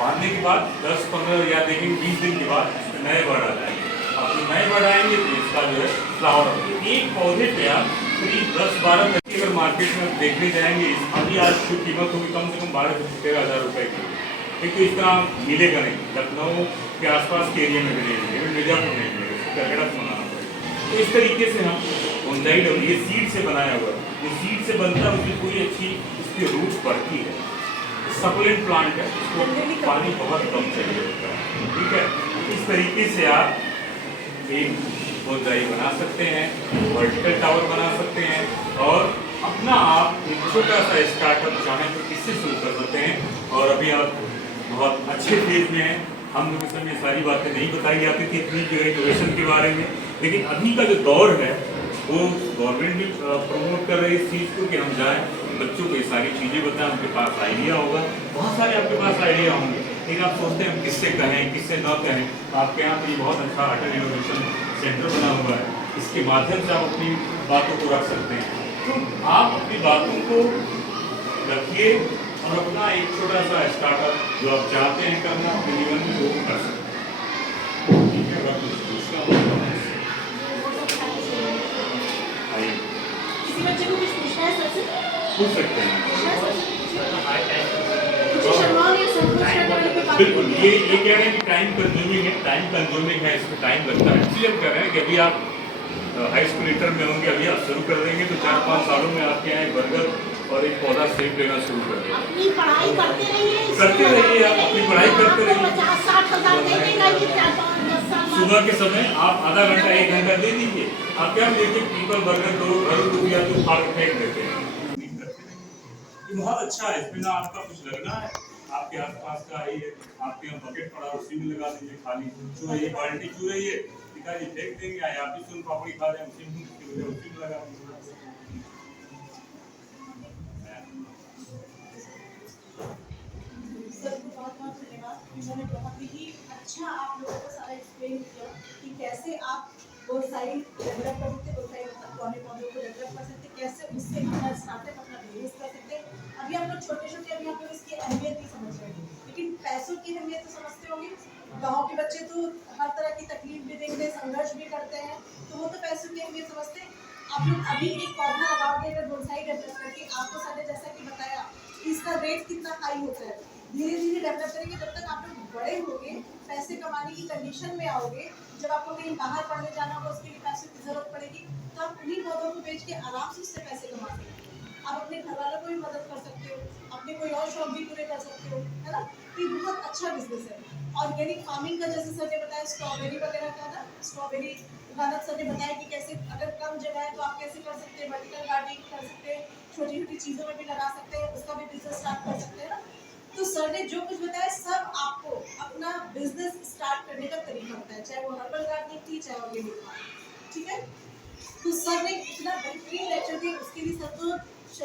बांधने के बाद 10-15 या देखेंगे 20 दिन के बाद इसमें नए बर्ड आ जाएंगे। अब जो नए बर्ड आएंगे तो इसका जो है फ्लावर, एक पौधे पे आप करीब 10-12 तक अगर मार्केट में देखने जाएंगे, अभी आज की कीमत होगी कम से कम 12 से 13 हज़ार रुपये की। क्योंकि इस तरह मिलेगा नहीं, लखनऊ के आसपास के एरिया में भी नहीं मिलेगा, मिर्जापुर नहीं मिलेगा, कलकत्ता से मंगाना पड़ेगा। तो इस तरीके से हम बोनसाई डबल, ये सीड से बनाया हुआ है, ये सीड से बनता है, उसकी पूरी अच्छी इसकी रूट्स बढ़ती है। सकुलेंट प्लांट है, इसको पानी बहुत कम चाहिए होता है, ठीक है। इस तरीके से आप एक बोनसाई बना सकते हैं, वर्टिकल टावर बना सकते हैं और अपना आप एक छोटा सा स्टार्टअप चाहें तो इससे शुरू कर सकते हैं। और अभी आप बहुत अच्छे फेज में हैं, हम लोग इस समय सारी बातें नहीं बताई जाती थी इतनी जो इनोवेशन के बारे में, लेकिन अभी का जो दौर है वो गवर्नमेंट भी प्रमोट कर रही है इस चीज़ को कि हम जाएं, बच्चों को ये सारी चीज़ें बताएं, उनके पास आइडिया होगा, बहुत सारे आपके पास आइडिया होंगे, लेकिन आप सोचते हैं हम किससे कहें किससे न कहें। आपके यहाँ पर बहुत अच्छा अटल इनोवेशन सेंटर बना हुआ है, इसके माध्यम से आप अपनी बातों को रख सकते हैं। तो आप अपनी बातों को रखिए और अपना एक छोटा सा स्टार्टअप जो आप चाहते हैं करना अपने जीवन में वो कर सकते हैं, ठीक है। किसी बच्चे को कुछ पूछना है सर से? पूछ सकते हैं बिल्कुल। ये कह रहे हैं कि टाइम कंज्यूमिंग है, टाइम कंज्यूमिंग है, इसमें टाइम लगता है, इसलिए हम कह रहे हैं कि अभी आप हाई स्कूल लीटर में होंगे, अभी आप शुरू कर देंगे तो 4-5 सालों में आपके यहाँ बर्गर और एक पौधा सेब लेना शुरू कर देंगे। अपनी पढ़ाई करते रहिए, आप अपनी पढ़ाई करते रहिए। 50-60 हज़ार दे देगा ये 4-5-10 साल। सुबह के समय आप आधा घंटा 1 घंटा दे दीजिए, आप क्या देखिए पीपल बर्गर दो घर या तो फाड़ फेंक देते हैं। ये बहुत अच्छा है, इसमें ना आपका कुछ लगना है, आपके आसपास का ही है, आपके यहाँ बकेट पड़ा उसी में लगा दीजिए, खाली चू रही है, बाल्टी चू रही है, पिताजी फेंक देंगे, आप भी सुन पापड़ी खा रहे हैं उसी में लगा दीजिए। सर को बहुत-बहुत धन्यवाद, उन्होंने बहुत ही अच्छा आप लोगों को सारा एक्सप्लेन किया कि कैसे आप बोनसाई डेवलप कर सकते, बोनसाई पौधों को डेवलप कर सकते, कैसे उससे अपना स्टार्टअप अपना बिजनेस कर सकते। अभी आप लोग छोटे-छोटे, अभी आप लोग इसकी अहमियत नहीं समझ रहे हैं, लेकिन पैसों की अहमियत तो समझते होंगे। गांव के बच्चे तो हर तरह की तकलीफ भी देखते हैं, संघर्ष भी करते हैं, तो वो तो पैसों की अहमियत समझते हैं। आप लोग अभी एक पौधा लगाओगे अगर बोनसाई डेवलप करके, आपको सर ने जैसा कि बताया कि इसका रेट कितना हाई होता है, धीरे धीरे डेवलप करेंगे। जब तक आप लोग बड़े होगे, पैसे कमाने की कंडीशन में आओगे, जब आपको कहीं बाहर पढ़ने जाना होगा, उसके लिए पैसे की जरूरत पड़ेगी, तो आप उन्हीं पौधों को बेच के आराम से उससे पैसे कमा सकते हो। आप अपने घर वालों को भी मदद कर सकते हो, अपने कोई और शौक भी पूरे कर सकते हो, है ना। तो ये बहुत अच्छा बिजनेस है। ऑर्गेनिक फार्मिंग का जैसे सर ने बताया, स्ट्रॉबेरी वगैरह का ना, स्ट्रॉबेरी गानत सर ने बताया कि कैसे अगर कम जगह है तो आप कैसे कर सकते हैं, वर्टिकल गार्डनिंग कर सकते हैं, छोटी छोटी चीज़ों में भी लगा सकते हैं, उसका भी बिजनेस स्टार्ट कर सकते हैं ना। तो सर ने जो कुछ बताया सब आपको अपना बिजनेस स्टार्ट करने का तरीका बताया, चाहे वो हर्बल गार्डनिंग थी, चाहे ऑर्गेनिक फार्मिंग, ठीक है। तो सर ने इतना बेहतरीन लेक्चर दिया, उसके लिए सर को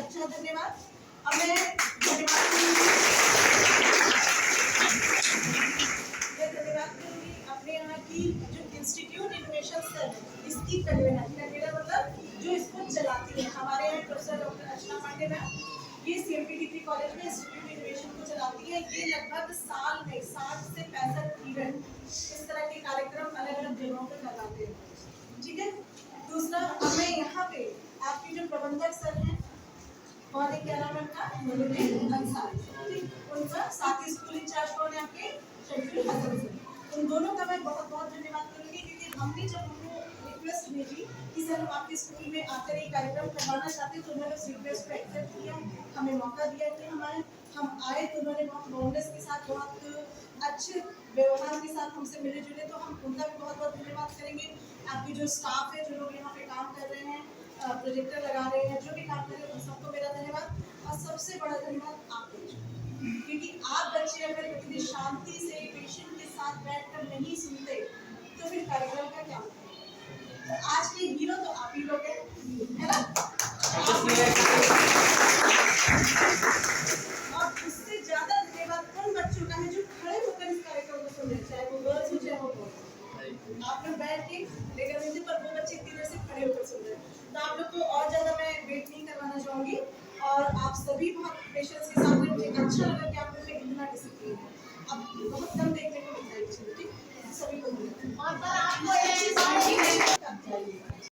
अच्छा धन्यवाद। अब मैं धन्यवाद करूँगी अपने यहाँ की जो इंस्टीट्यूट इनोवेशन सर है, इसकी कन्वीनर मतलब जो इसको चलाती है, हमारे यहाँ प्रोफेसर डॉक्टर अर्चना पांडे मैम, ये CMT डिग्री कॉलेज में इंस्टीट्यूट इनोवेशन को चलाती है। ये लगभग साल में 60 से 65 इवेंट इस तरह के कार्यक्रम अलग अलग जगहों पर लगाते हैं, ठीक है। दूसरा, हमें यहाँ पे आपके जो प्रबंधक सर हैं, कौन है, क्या नाम है उनका, मुनीर अंसारी, ठीक, उनका साथ ही स्कूल इंचार्ज कौन है आपके, शफीक हसन सर। उन दोनों का मैं बहुत बहुत धन्यवाद करूँगी, क्योंकि हमने जब उनको रिक्वेस्ट भेजी कि सर हम आपके स्कूल में आकर ये कार्यक्रम करवाना चाहते हैं, तो उन्होंने उस रिक्वेस्ट को एक्सेप्ट किया, हमें मौका दिया कि हम आए, तो उन्होंने बहुत बोल्डनेस के साथ, बहुत अच्छे व्यवहार के साथ हमसे मिले जुले, तो हम उनका भी बहुत बहुत धन्यवाद करेंगे। आपकी जो स्टाफ है, जो लोग यहाँ पे काम कर रहे हैं, प्रोजेक्टर लगा रहे हैं, जो भी काम कर रहे हैं, उन सबको मेरा धन्यवाद। और सबसे बड़ा धन्यवाद आप बच्चों, क्योंकि आप बच्चे अगर इतनी शांति से पेशेंट के साथ बैठकर नहीं सुनते, तो फिर कार्यक्रम का क्या होता है। तो आज के हीरो तो आप ही लोग हैं, है ना। और उससे ज्यादा धन्यवाद उन बच्चों का है जो खड़े होकर इस कार्यक्रम को सुन रहे हैं, चाहे वो गर्ल्स हो चाहे वो बॉयज। आप लोग बैठ के लेकर नहीं थे, पर वो बच्चे इतनी देर से खड़े होकर सुन रहे हैं। तो आप लोग को और ज्यादा मैं वेट नहीं करवाना चाहूंगी, और आप सभी बहुत पेशेंस के साथ, मुझे अच्छा लगा कि आप लोग में इतना डिसिप्लिन है। अब बहुत कम देखने को मिलता है, ठीक, सभी को मिलता है। और सर आपको एक